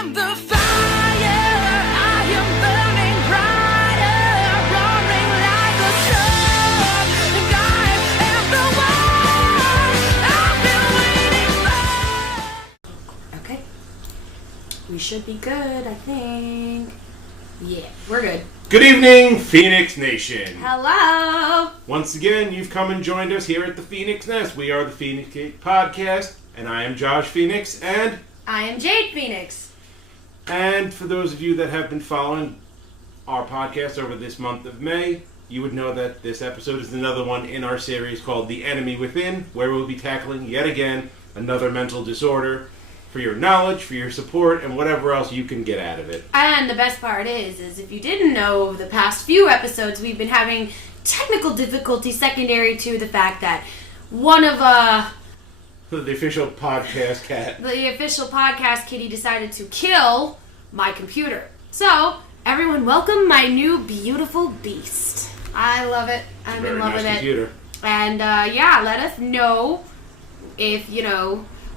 am the fire, I am burning brighter, roaring like a storm, and I am the one I've been waiting for. Okay. We should be good, I think. Yeah, we're good. Good evening, Phoenix Nation. Hello. Once again, you've come and joined us here at the Phoenix Nest. We are the Phoenix Gate Podcast, and I am Josh Feinics, and I am Jade Feinics. And for those of you that have been following our podcast over this month of May, you would know that this episode is another one in our series called The Enemy Within, where we'll be tackling, yet again, another mental disorder for your knowledge, for your support, and whatever else you can get out of it. And the best part is if you didn't know, over the past few episodes, we've been having technical difficulties secondary to the fact that one of, The official podcast cat. the official podcast kitty decided to kill my computer. So, everyone welcome my new beautiful beast. I love it. I'm in love with it. Computer. And, yeah, let us know if,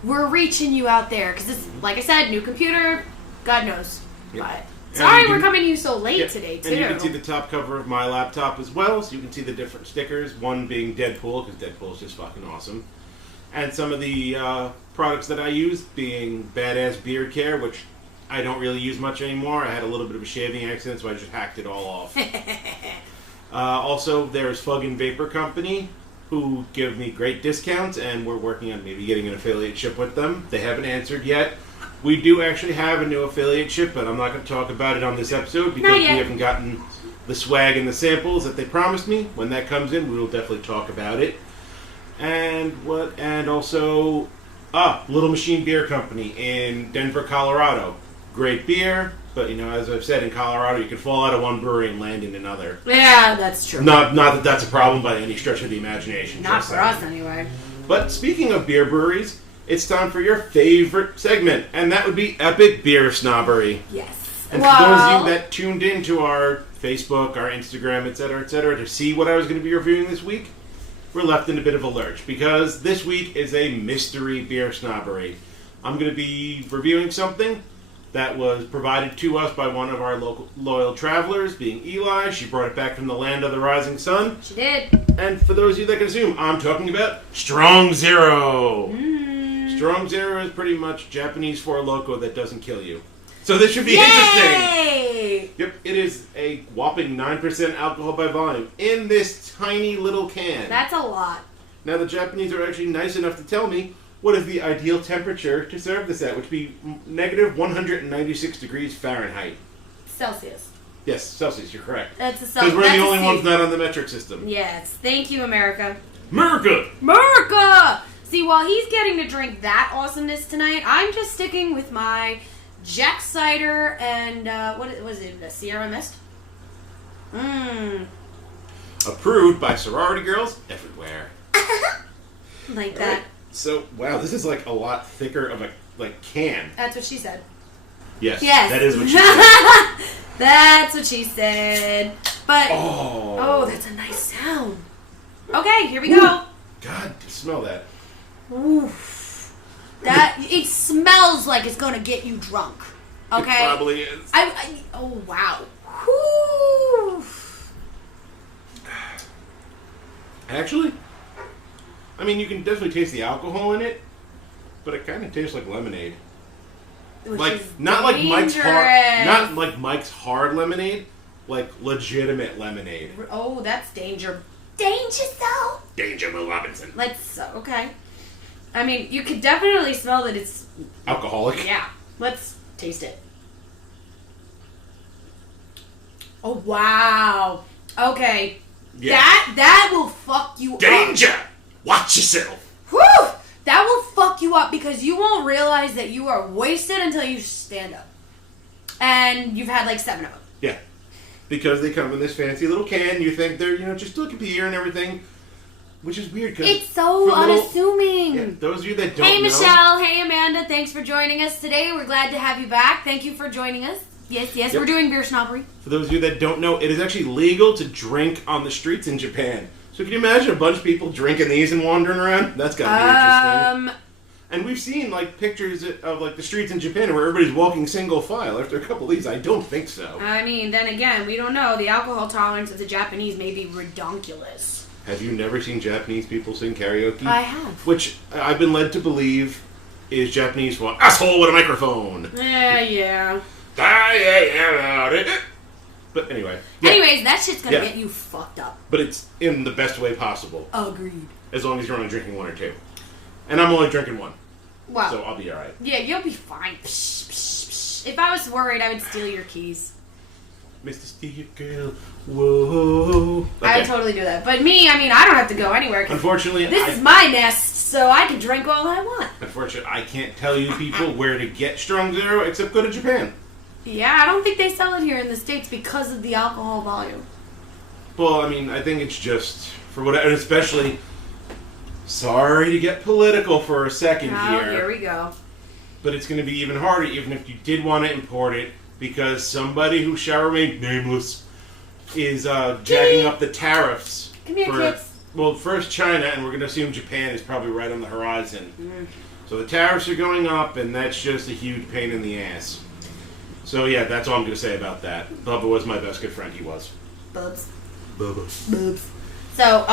we're reaching you out there. Because this, like I said, new computer, God knows. Yep. But And sorry you we're can- coming to you so late today, too. And you can see the top cover of my laptop as well, so you can see the different stickers. One being Deadpool, because Deadpool is just fucking awesome. And some of the products that I use being Badass Beard Care, which I don't really use much anymore. I had a little bit of a shaving accident, so I just hacked it all off. Also, there's Fug and Vapor Company, who give me great discounts, and we're working on maybe getting an affiliate ship with them. They haven't answered yet. We do actually have a new affiliate ship, but I'm not going to talk about it on this episode because we haven't gotten the swag and the samples that they promised me. When that comes in, we will definitely talk about it. And also, Little Machine Beer Company in Denver, Colorado. Great beer, but as I've said, in Colorado, you can fall out of one brewery and land in another. Yeah, that's true. Not that that's a problem by any stretch of the imagination. Not for us, anyway. But speaking of beer breweries, it's time for your favorite segment, and that would be Epic Beer Snobbery. Yes. And for those of you that tuned into our Facebook, our Instagram, etc., to see what I was going to be reviewing this week, we're left in a bit of a lurch, because this week is a mystery beer snobbery. I'm going to be reviewing something that was provided to us by one of our local loyal travelers, being Eli. She brought it back from the land of the rising sun. She did. And for those of you that consume, I'm talking about Strong Zero. Mm. Strong Zero is pretty much Japanese Four Loko that doesn't kill you. So this should be Yay! interesting. Yep, it is a whopping 9% alcohol by volume in this tiny little can. That's a lot. Now the Japanese are actually nice enough to tell me what is the ideal temperature to serve this at, which would be negative 196 degrees Fahrenheit. Celsius. Yes, Celsius, you're correct. That's a Celsius. Because we're the only ones not on the metric system. Yes. Thank you, America. America! America! See, while he's getting to drink that awesomeness tonight, I'm just sticking with my Jack Cider and, what was it, the Sierra Mist? Mmm. Approved by sorority girls everywhere. Like All that. right. So, wow, this is like a lot thicker of a can. That's what she said. Yes. Yes. That is what she said. That's what she said. But, Oh, that's a nice sound. Okay, here we go. God, smell that. Oof. It smells like it's gonna get you drunk. Okay? It probably is. Oh, wow. Whew. Actually, I mean, you can definitely taste the alcohol in it, but it kind of tastes like lemonade. Which Like, is not like Mike's hard, dangerous. not like Mike's hard lemonade, like legitimate lemonade. Oh, that's danger. Danger zone. Danger Will Robinson. Okay. I mean, you could definitely smell that it's... Alcoholic. Yeah. Let's taste it. Oh, wow. Okay. Yeah. That will fuck you up. Danger! Watch yourself! Whew! That will fuck you up because you won't realize that you are wasted until you stand up. And you've had like 7 of them. Yeah. Because they come in this fancy little can, you think they're, just look at beer and everything. Which is weird because... It's so unassuming. Yeah, those of you that don't Hey, know... Michelle. Hey, Amanda. Thanks for joining us today. We're glad to have you back. Thank you for joining us. Yes, Yep. we're doing beer snobbery. For those of you that don't know, it is actually legal to drink on the streets in Japan. So can you imagine a bunch of people drinking these and wandering around? That's gotta be interesting. And we've seen, like, pictures of, like, the streets in Japan where everybody's walking single file. After a couple of these, I don't think so. I mean, then again, we don't know. The alcohol tolerance of the Japanese may be redonkulous. Have you never seen Japanese people sing karaoke? I have. Which I've been led to believe is Japanese for asshole with a microphone. Yeah. But anyway. Yeah. Anyways, that shit's gonna get you fucked up. But it's in the best way possible. Agreed. As long as you're only drinking one or two. And I'm only drinking one. Wow. So I'll be alright. Yeah, you'll be fine. Psh, psh, psh. If I was worried, I would steal your keys. Mr. Steve Girl, whoa. Okay. I would totally do that. But me, I mean, I don't have to go anywhere. Unfortunately, this is my nest, so I can drink all I want. Unfortunately, I can't tell you people where to get Strong Zero except go to Japan. Yeah, I don't think they sell it here in the States because of the alcohol volume. Well, I mean, I think it's just for what, and especially, sorry to get political for a second Here we go. But it's going to be even harder, even if you did want to import it, because somebody who shall remain nameless is jacking up the tariffs. Come here, kids. Well, first China, and we're going to assume Japan is probably right on the horizon. So the tariffs are going up, and that's just a huge pain in the ass. So yeah, that's all I'm going to say about that. Bubba was my best good friend. He was. Bubs. Bubba. Bubs. So,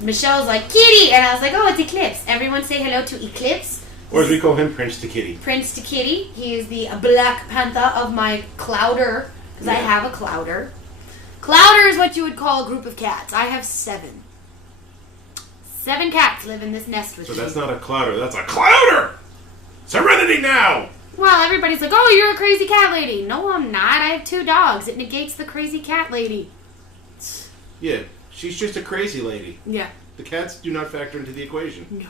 Michelle's like, Kitty! And I was like, oh, it's Eclipse. Everyone say hello to Eclipse. Or as we call him, Prince to Kitty. Prince to Kitty. He is the Black Panther of my Clouder. Because I have a Clouder. Clouder is what you would call a group of cats. I have 7. 7 cats live in this nest with me. So that's not a Clouder, that's a Clouder! Serenity now! Well, everybody's like, oh, you're a crazy cat lady. No, I'm not. I have 2 dogs. It negates the crazy cat lady. Yeah, she's just a crazy lady. Yeah. The cats do not factor into the equation. No.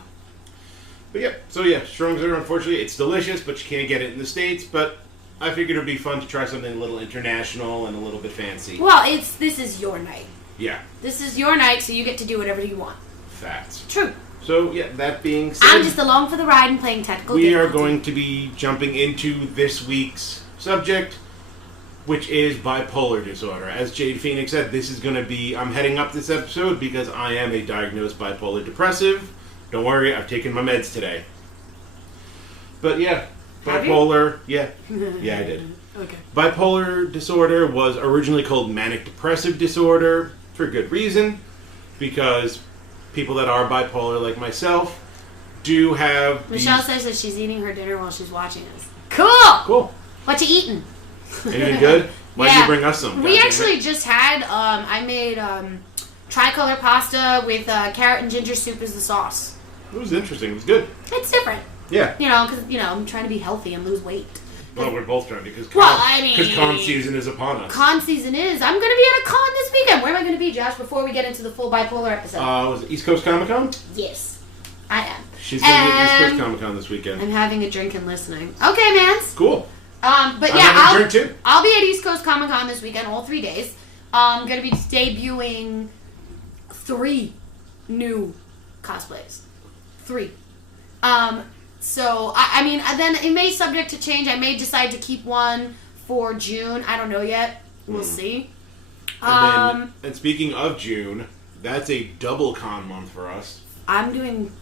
But yeah, Strong Zero, unfortunately, it's delicious, but you can't get it in the States, but I figured it'd be fun to try something a little international and a little bit fancy. Well, this is your night. Yeah. This is your night, so you get to do whatever you want. Facts. True. So, yeah, that being said, I'm just along for the ride and playing technical we are difficulty. going to be jumping into this week's subject, which is bipolar disorder. As Jade Feinics said, this is going to be, I'm heading up this episode because I am a diagnosed bipolar depressive. Don't worry, I've taken my meds today. But yeah, bipolar, yeah, I did. Okay. Bipolar disorder was originally called manic depressive disorder for good reason, because people that are bipolar, like myself, do have Michelle says that she's eating her dinner while she's watching us. Cool! Cool. What you eating? Anything good? Why'd you bring us some? We actually just had, I made tricolor pasta with carrot and ginger soup as the sauce. It was interesting. It was good. It's different. Yeah. Because, I'm trying to be healthy and lose weight. Well, we're both trying to, because con season is upon us. Con season is. I'm going to be at a con this weekend. Where am I going to be, Josh, before we get into the full bipolar episode? Was it East Coast Comic Con? Yes, I am. She's going to be at East Coast Comic Con this weekend. I'm having a drink and listening. Okay, mans. Cool. But I'm yeah, having a drink too. I'll be at East Coast Comic Con this weekend, all 3 days. I'm going to be debuting 3 new cosplays. 3. So, I mean, then it may subject to change. I may decide to keep one for June. I don't know yet. We'll see. And speaking of June, that's a double con month for us. I'm doing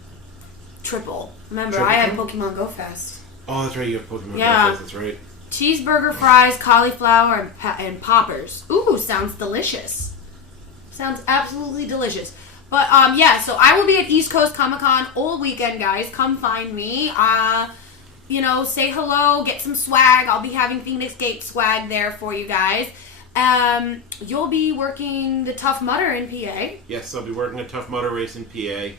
triple. Remember, Triple I had con? Pokemon Go Fest. Oh, that's right. You have Pokemon Yeah. Go Fest, that's right. Cheeseburger, fries, cauliflower, and poppers. Ooh, sounds delicious. Sounds absolutely delicious. But, so I will be at East Coast Comic Con all weekend, guys. Come find me. Say hello, get some swag. I'll be having Phoenix Gate swag there for you guys. You'll be working the Tough Mudder in PA. Yes, I'll be working a Tough Mudder race in PA.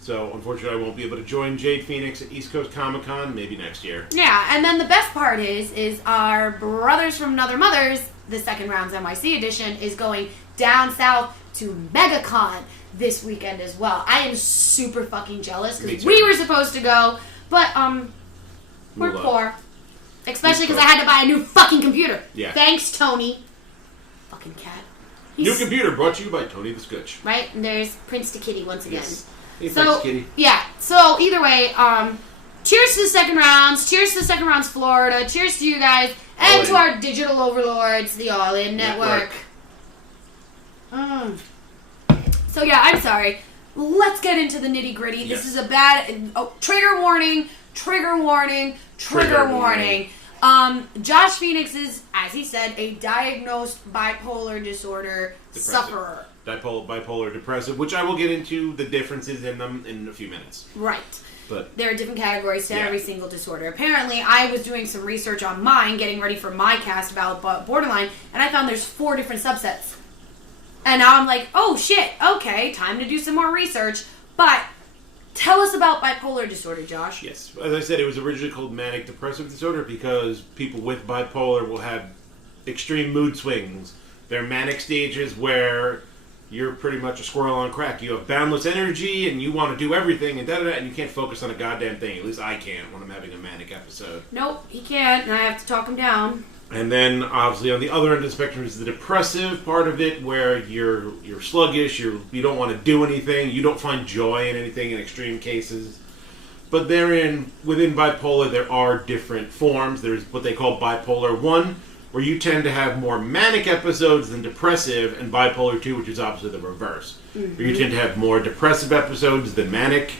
So, unfortunately, I won't be able to join Jade Feinics at East Coast Comic Con, maybe next year. Yeah, and then the best part is our brothers from Another Mothers, the Second Rounds NYC edition, is going down south to MegaCon this weekend as well. I am super fucking jealous because we were supposed to go, but we're poor. Especially because I had to buy a new fucking computer. Yeah. Thanks, Tony. Fucking cat. New computer brought to you by Tony the Scutch. Right? And there's Prince to Kitty once again. Yes. Hey, So, thanks, Kitty. yeah. So, either way, cheers to the second rounds. Cheers to the second rounds, Florida. Cheers to you guys. And to our digital overlords, the All In Network. So, yeah, I'm sorry. let's get into the nitty-gritty. Yes. This is a bad... trigger warning, trigger warning, trigger warning. Josh Feinics is, as he said, a diagnosed bipolar disorder sufferer. Bipolar depressive, which I will get into the differences in them in a few minutes. Right. But there are different categories to every single disorder. Apparently, I was doing some research on mine, getting ready for my cast about borderline, and I found there's 4 different subsets. And now I'm like, oh shit, okay, time to do some more research. But tell us about bipolar disorder, Josh. yes, as I said, it was originally called manic depressive disorder because people with bipolar will have extreme mood swings. They're manic stages where you're pretty much a squirrel on crack. You have boundless energy and you want to do everything and da-da-da, and you can't focus on a goddamn thing. At least I can't when I'm having a manic episode. Nope, he can't, and I have to talk him down. And then, obviously, on the other end of the spectrum is the depressive part of it, where you're sluggish, you don't want to do anything, you don't find joy in anything in extreme cases. But within bipolar, there are different forms. There's what they call bipolar 1, where you tend to have more manic episodes than depressive, and bipolar 2, which is obviously the reverse, where you tend to have more depressive episodes than manic.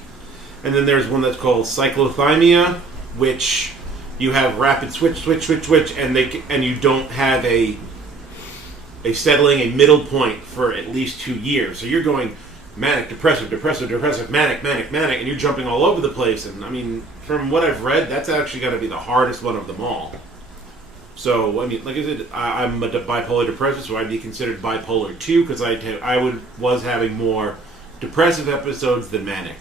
And then there's one that's called cyclothymia, which you have rapid switch, and you don't have a settling, a middle point for at least 2 years. So you're going manic, depressive, manic, and you're jumping all over the place. And I mean, from what I've read, that's actually got to be the hardest one of them all. So, I mean, like I said, I'm a bipolar depressive, so I'd be considered bipolar 2 because was having more depressive episodes than manic.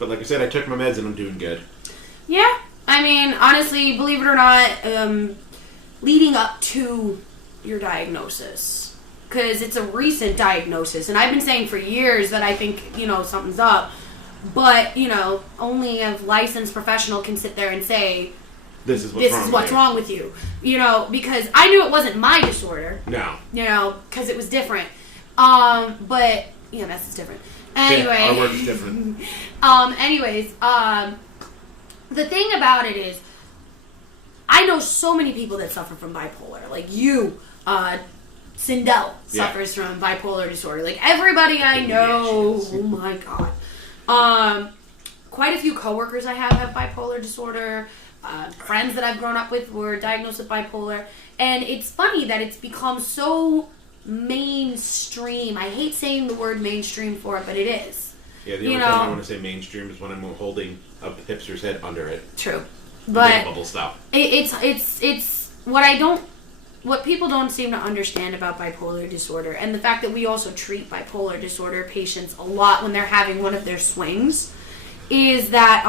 But like I said, I took my meds and I'm doing good. Yeah. I mean, honestly, believe it or not, leading up to your diagnosis, because it's a recent diagnosis, and I've been saying for years that I think, something's up, but, only a licensed professional can sit there and say, this is what's wrong with you. Because I knew it wasn't my disorder. No. Because it was different. But, that's different. Anyway. Yeah, our work is different. The thing about it is, I know so many people that suffer from bipolar. Like you, Sindel suffers from bipolar disorder. Like everybody I know, oh my god. Quite a few coworkers I have bipolar disorder. Friends that I've grown up with were diagnosed with bipolar. And it's funny that it's become so mainstream. I hate saying the word mainstream for it, but it is. Yeah, the only time I want to say mainstream is when I'm holding a hipster's head under it. True. But bubble stop. It's what people don't seem to understand about bipolar disorder, and the fact that we also treat bipolar disorder patients a lot when they're having one of their swings, is that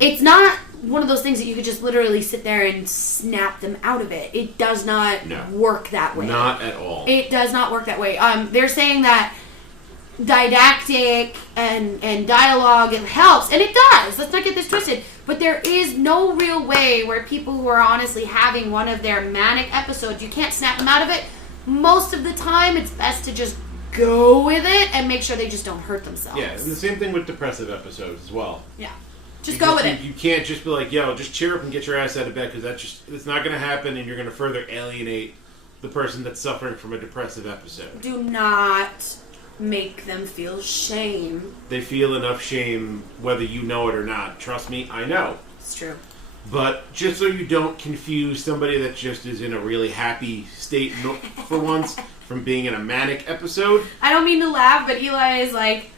it's not one of those things that you could just literally sit there and snap them out of it. It does not work that way. Not at all. It does not work that way. They're saying that didactic and dialogue, it helps, and it does. Let's not get this twisted. But there is no real way where people who are honestly having one of their manic episodes, you can't snap them out of it. Most of the time, it's best to just go with it and make sure they just don't hurt themselves. Yeah, and the same thing with depressive episodes as well. Yeah. Just go with it. You can't just be like, yo, just cheer up and get your ass out of bed, because it's not going to happen, and you're going to further alienate the person that's suffering from a depressive episode. Do not make them feel shame. They feel enough shame whether you know it or not. Trust me, I know. It's true. But just so you don't confuse somebody that just is in a really happy state for once from being in a manic episode. I don't mean to laugh, but Eli is like,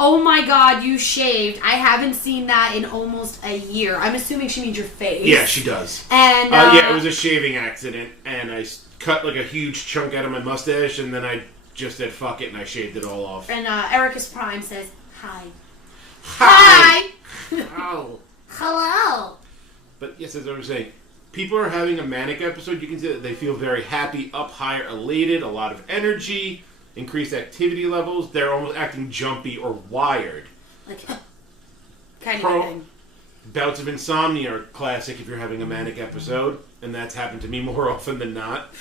oh my god, you shaved. I haven't seen that in almost a year. I'm assuming she means your face. Yeah, she does. And yeah, it was a shaving accident, and I cut like a huge chunk out of my mustache, and then I just said fuck it, and I shaved it all off. And Ericus Prime says, hi. Hi! Oh. Hello! But yes, as I was saying, people are having a manic episode. You can see that they feel very happy, up higher, elated, a lot of energy, increased activity levels. They're almost acting jumpy or wired. Like, kind of thing. Bouts of insomnia are classic if you're having a manic episode, and that's happened to me more often than not.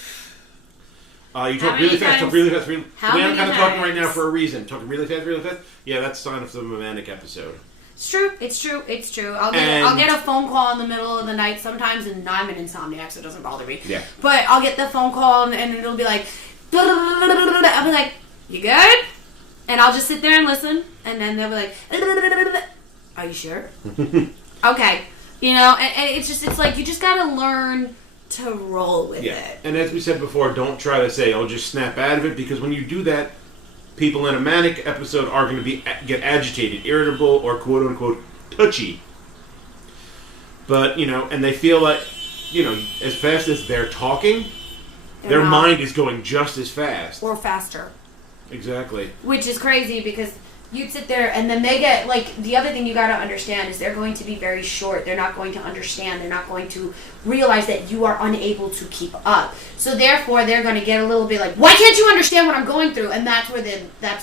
You talk really fast, the way I'm kind of talking right now for a reason. Talking really fast. Yeah, that's a sign of a manic episode. It's true. I'll get a phone call in the middle of the night sometimes, and I'm an insomniac, so it doesn't bother me. Yeah. But I'll get the phone call, and it'll be like, I'll be like, you good? And I'll just sit there and listen, and then they'll be like, are you sure? Okay. You know, and it's like you just gotta learn to roll with it. And as we said before, don't try to say, "Oh, just snap out of it," because when you do that, people in a manic episode are going to get agitated, irritable, or quote unquote touchy. But and they feel like as fast as they're talking, their mind is going just as fast or faster. Exactly. Which is crazy because you'd sit there and then they get, like, the other thing you got to understand is they're going to be very short. They're not going to understand. They're not going to realize that you are unable to keep up. So therefore, they're going to get a little bit like, why can't you understand what I'm going through? And that's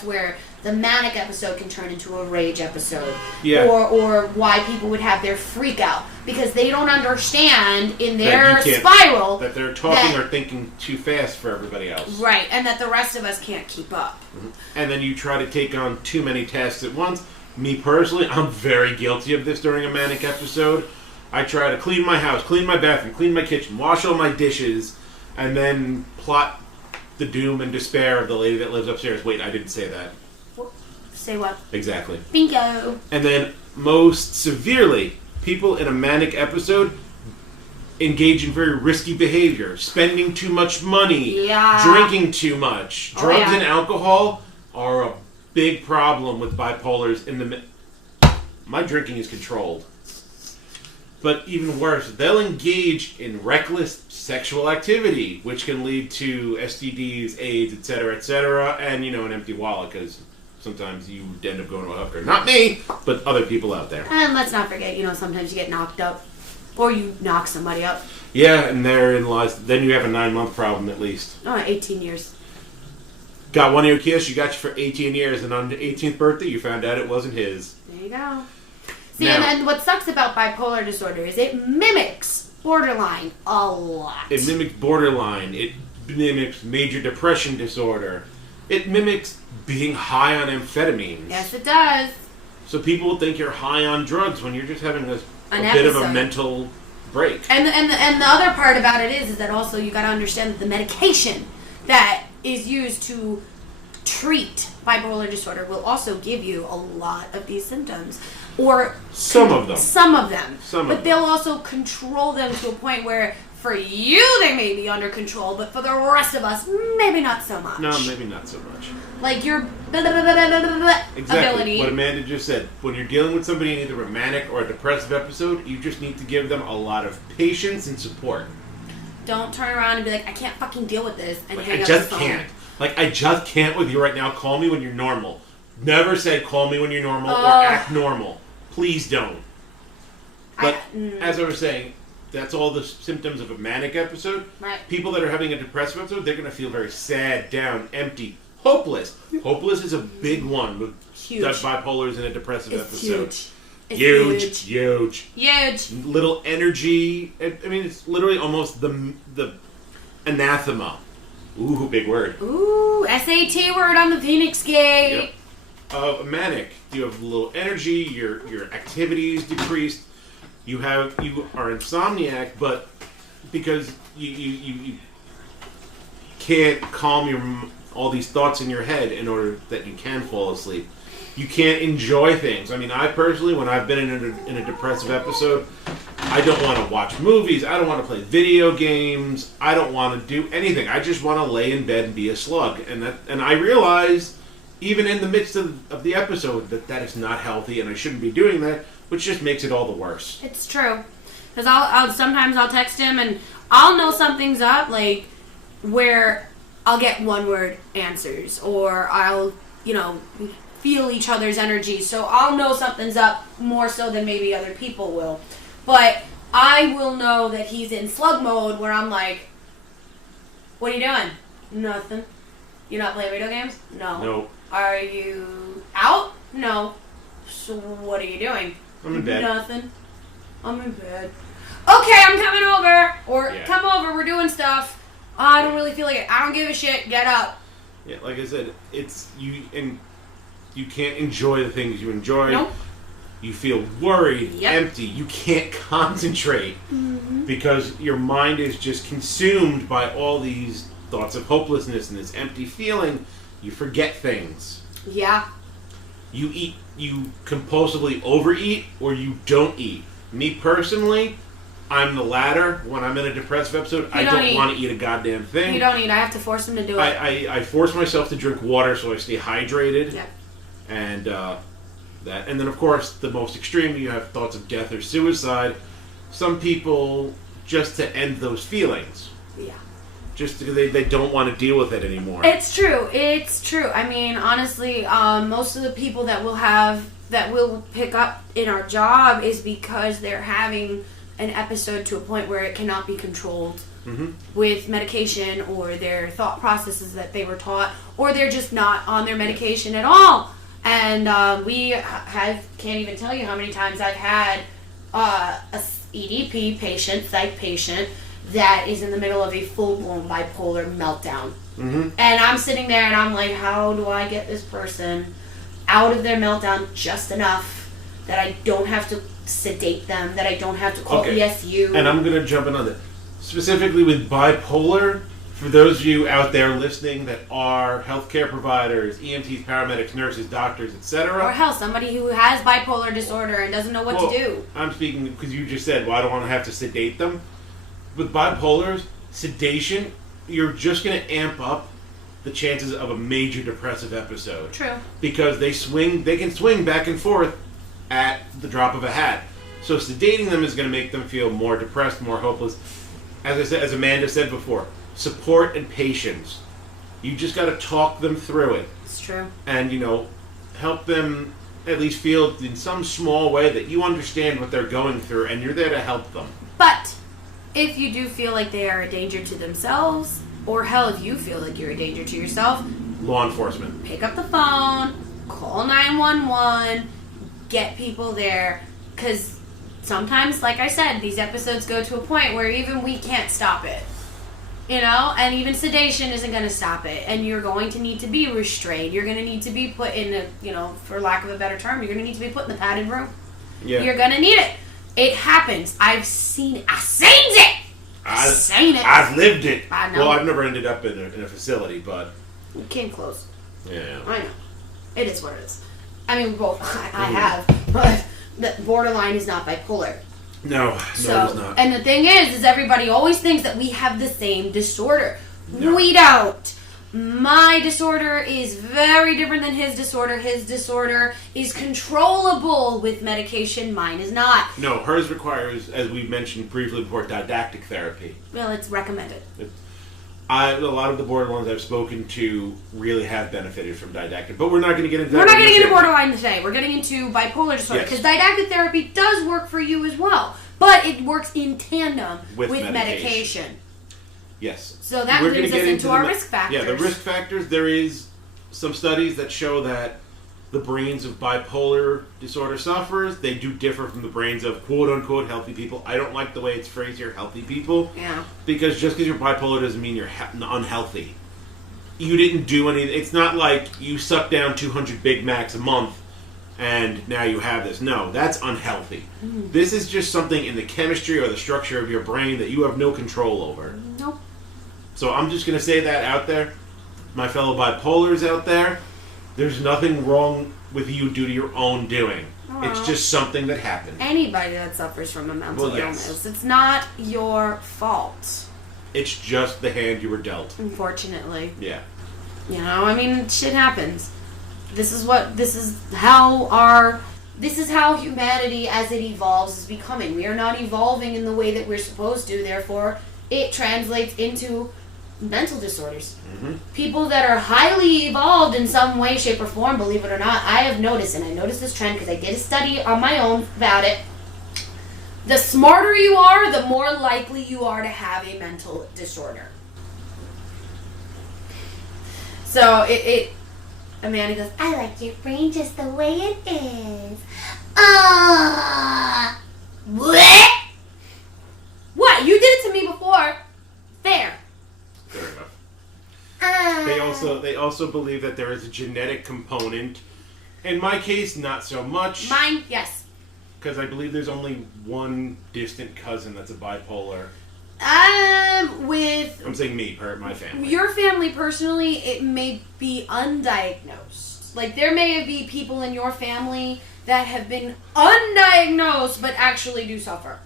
where the manic episode can turn into a rage episode. Yeah. Or why people would have their freak out. Because they don't understand in their spiral that they're talking or thinking too fast for everybody else. Right, and that the rest of us can't keep up. Mm-hmm. And then you try to take on too many tasks at once. Me personally, I'm very guilty of this during a manic episode. I try to clean my house, clean my bathroom, clean my kitchen, wash all my dishes, and then plot the doom and despair of the lady that lives upstairs. Wait, I didn't say that. Say what? Exactly. Bingo. And then, most severely, people in a manic episode engage in very risky behavior. Spending too much money. Yeah. Drinking too much. Drugs yeah. and alcohol are a big problem with bipolars. My drinking is controlled. But even worse, they'll engage in reckless sexual activity, which can lead to STDs, AIDS, etc., and, an empty wallet, because sometimes you end up going to a hooker. Not me, but other people out there. And let's not forget, sometimes you get knocked up. Or you knock somebody up. Yeah, and therein lies... Then you have a 9-month problem, at least. Oh, 18 years. Got one of your kids, you got you for 18 years, and on the 18th birthday, you found out it wasn't his. There you go. See, and what sucks about bipolar disorder is it mimics borderline a lot. It mimics borderline. It mimics major depression disorder. It mimics being high on amphetamines. Yes, it does. So people think you're high on drugs when you're just having a bit episode. of a mental break. And the other part about it is that also you got to understand that the medication that is used to treat bipolar disorder will also give you a lot of these symptoms. Or some of them. But they'll also control them to a point where for you they may be under control, but for the rest of us, maybe not so much. No, maybe not so much. Like your exactly. ability. What Amanda just said. When you're dealing with somebody in either a manic or a depressive episode, you just need to give them a lot of patience and support. Don't turn around and be like, I can't fucking deal with this, and hang I up just the phone. can't. I just can't with you right now. Call me when you're normal. Never say call me when you're normal or act normal. Please don't. But as I was saying, that's all the symptoms of a manic episode. Right. People that are having a depressive episode, they're going to feel very sad, down, empty, hopeless. Hopeless is a big one with bipolars in a depressive episode. Huge. Little energy. I mean, it's literally almost the anathema. Ooh, big word. Ooh, SAT word on the Phoenix Gate. Yep. Manic. You have little energy. Your activities decreased. You are insomniac, but because you can't calm all these thoughts in your head in order that you can fall asleep. You can't enjoy things. I mean, I personally, when I've been in a depressive episode, I don't want to watch movies. I don't want to play video games. I don't want to do anything. I just want to lay in bed and be a slug. And I realize, even in the midst of the episode, that is not healthy, and I shouldn't be doing that, which just makes it all the worse. It's true. Because sometimes I'll text him and I'll know something's up, like, where I'll get one-word answers, or I'll, feel each other's energy, so I'll know something's up more so than maybe other people will. But I will know that he's in slug mode where I'm like, what are you doing? Nothing. You not playing video games? No. No. Are you out? No. So what are you doing? I'm in bed. Nothing. I'm in bed. Okay, I'm coming over. Or come over, we're doing stuff. Oh, I don't really feel like it. I don't give a shit. Get up. Yeah, like I said, it's you, and you can't enjoy the things you enjoy. Nope. You feel worried, empty. You can't concentrate because your mind is just consumed by all these thoughts of hopelessness and this empty feeling. You forget things. Yeah. You compulsively overeat, or you don't eat. Me personally, I'm the latter. When I'm in a depressive episode, I don't want to eat a goddamn thing. You don't eat. I have to force him to do it. I force myself to drink water so I stay hydrated. Yeah. And and then of course the most extreme, you have thoughts of death or suicide. Some people, just to end those feelings. Yeah. Just because they don't want to deal with it anymore. It's true. It's true. I mean, honestly, most of the people that we'll pick up in our job is because they're having an episode to a point where it cannot be controlled with medication, or their thought processes that they were taught, or they're just not on their medication at all. And can't even tell you how many times I've had a EDP patient, psych patient, that is in the middle of a full-blown bipolar meltdown. Mm-hmm. And I'm sitting there and I'm like, how do I get this person out of their meltdown just enough that I don't have to sedate them, that I don't have to call ESU? And I'm going to jump in on that. Specifically with bipolar, for those of you out there listening that are healthcare providers, EMTs, paramedics, nurses, doctors, etc. Or hell, somebody who has bipolar disorder and doesn't know what to do. I'm speaking because you just said, well, I don't want to have to sedate them. With bipolars, sedation, you're just going to amp up the chances of a major depressive episode. True. Because they can swing back and forth at the drop of a hat. So sedating them is going to make them feel more depressed, more hopeless. As I said, as Amanda said before, support and patience. You just got to talk them through it. It's true. And, help them at least feel in some small way that you understand what they're going through and you're there to help them. But if you do feel like they are a danger to themselves, or hell, if you feel like you're a danger to yourself, law enforcement. Pick up the phone, call 911, get people there, because sometimes, like I said, these episodes go to a point where even we can't stop it. And even sedation isn't going to stop it. And you're going to need to be restrained. You're going to need to be put in for lack of a better term, you're going to need to be put in the padded room. Yeah. You're going to need it. It happens. I've seen it. I've seen it. I've lived it. I know. Well, I've never ended up in a facility, but... We came close. Yeah. I know. It is what it is. I mean, both. I have. But the borderline is not bipolar. No, it's not. And the thing is everybody always thinks that we have the same disorder. No. We don't. My disorder is very different than his disorder. His disorder is controllable with medication. Mine is not. No, hers requires, as we mentioned briefly before, didactic therapy. Well, it's recommended. A lot of the borderlines I've spoken to really have benefited from didactic, but we're not going to get into that. We're not getting into borderline today. We're getting into bipolar disorder, because yes. didactic therapy does work for you as well, but it works in tandem with medication. Yes. So that brings us into our risk factors. Yeah, the risk factors. There is some studies that show that the brains of bipolar disorder sufferers, they do differ from the brains of quote-unquote healthy people. I don't like the way it's phrased here, healthy people. Yeah. Because just because you're bipolar doesn't mean you're unhealthy. You didn't do anything. It's not like you suck down 200 Big Macs a month and now you have this. No, that's unhealthy. Mm. This is just something in the chemistry or the structure of your brain that you have no control over. Nope. So I'm just going to say that out there. My fellow bipolars out there, there's nothing wrong with you due to your own doing. It's just something that happened. Anybody that suffers from a mental illness, it's not your fault. It's just the hand you were dealt. Unfortunately. Yeah. Shit happens. This is how humanity as it evolves is becoming. We are not evolving in the way that we're supposed to, therefore it translates into mental disorders. Mm-hmm. People that are highly evolved in some way, shape, or form, believe it or not, I have noticed, and I noticed this trend because I did a study on my own about it. The smarter you are, the more likely you are to have a mental disorder. So Amanda goes, I like your brain just the way it is. What? What? You did it to me before. Fair. Fair enough. They also believe that there is a genetic component. In my case, not so much. Mine, yes. Because I believe there's only one distant cousin that's a bipolar. With... I'm saying me, my family. Your family, personally, it may be undiagnosed. Like, there may be people in your family that have been undiagnosed but actually do suffer.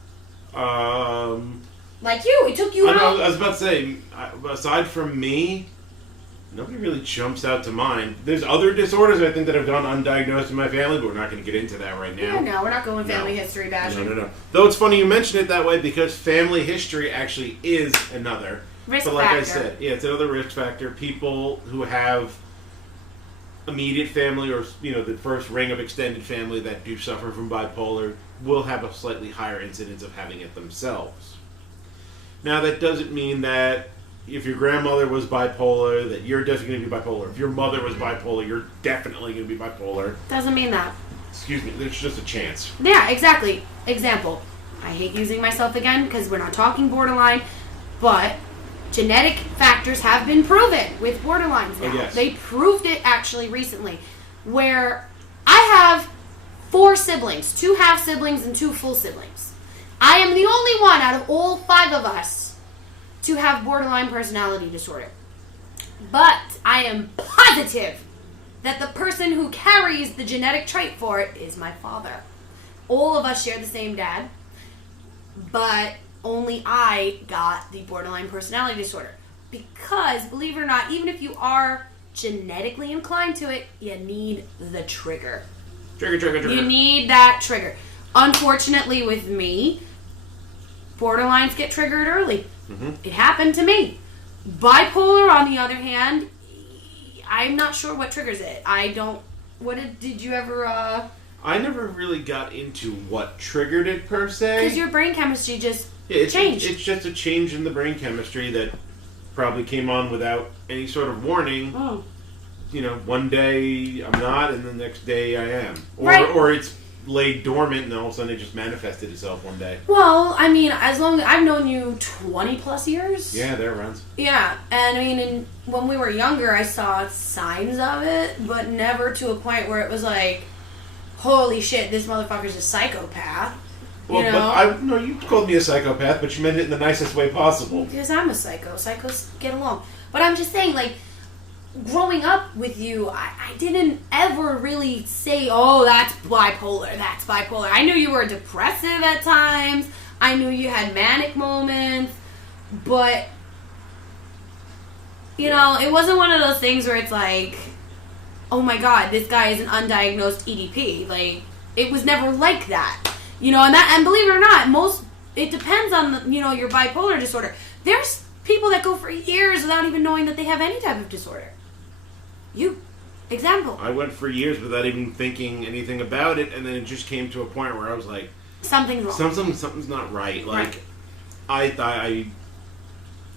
Like you. It took you I out. was about to say, aside from me, nobody really jumps out to mind. There's other disorders, I think, that have gone undiagnosed in my family, but we're not going to get into that right now. Yeah, no, we're not going family history bashing. No. Though it's funny you mention it that way, because family history actually is another. Risk but like factor. I said, yeah, it's another risk factor. People who have immediate family or, the first ring of extended family that do suffer from bipolar will have a slightly higher incidence of having it themselves. Now, that doesn't mean that if your grandmother was bipolar, that you're definitely going to be bipolar. If your mother was bipolar, you're definitely going to be bipolar. Doesn't mean that. Excuse me, there's just a chance. Yeah, exactly. Example. I hate using myself again because we're not talking borderline, but genetic factors have been proven with borderlines now. Oh, yes. They proved it actually recently, where I have 4 siblings, 2 half siblings and 2 full siblings. I am the only one out of all 5 of us to have borderline personality disorder. But I am positive that the person who carries the genetic trait for it is my father. All of us share the same dad, but only I got the borderline personality disorder. Because, believe it or not, even if you are genetically inclined to it, you need the trigger. Trigger. You need that trigger. Unfortunately, with me, borderlines get triggered early. Mm-hmm. It happened to me. Bipolar, on the other hand, I'm not sure what triggers it. Did you ever, I never really got into what triggered it, per se. because your brain chemistry just It's changed. It's just a change in the brain chemistry that probably came on without any sort of warning. Oh. One day I'm not, and the next day I am. Right. Or it's laid dormant, and all of a sudden it just manifested itself one day. Well, I mean, as long as I've known you 20 plus years. Yeah, there runs. Yeah, and I mean, when we were younger, I saw signs of it, but never to a point where it was like, holy shit, this motherfucker's a psychopath. Well, but you called me a psychopath, but you meant it in the nicest way possible. Because I'm a psycho. Psychos get along. But I'm just saying, like, growing up with you, I didn't ever really say, oh, that's bipolar. I knew you were depressive at times. I knew you had manic moments. But, it wasn't one of those things where it's like, oh my god, this guy is an undiagnosed EDP. Like, it was never like that. And believe it or not, it depends on, your bipolar disorder. There's people that go for years without even knowing that they have any type of disorder. Example. I went for years without even thinking anything about it, and then it just came to a point where I was like, something's wrong. Something's not right. Like, right. I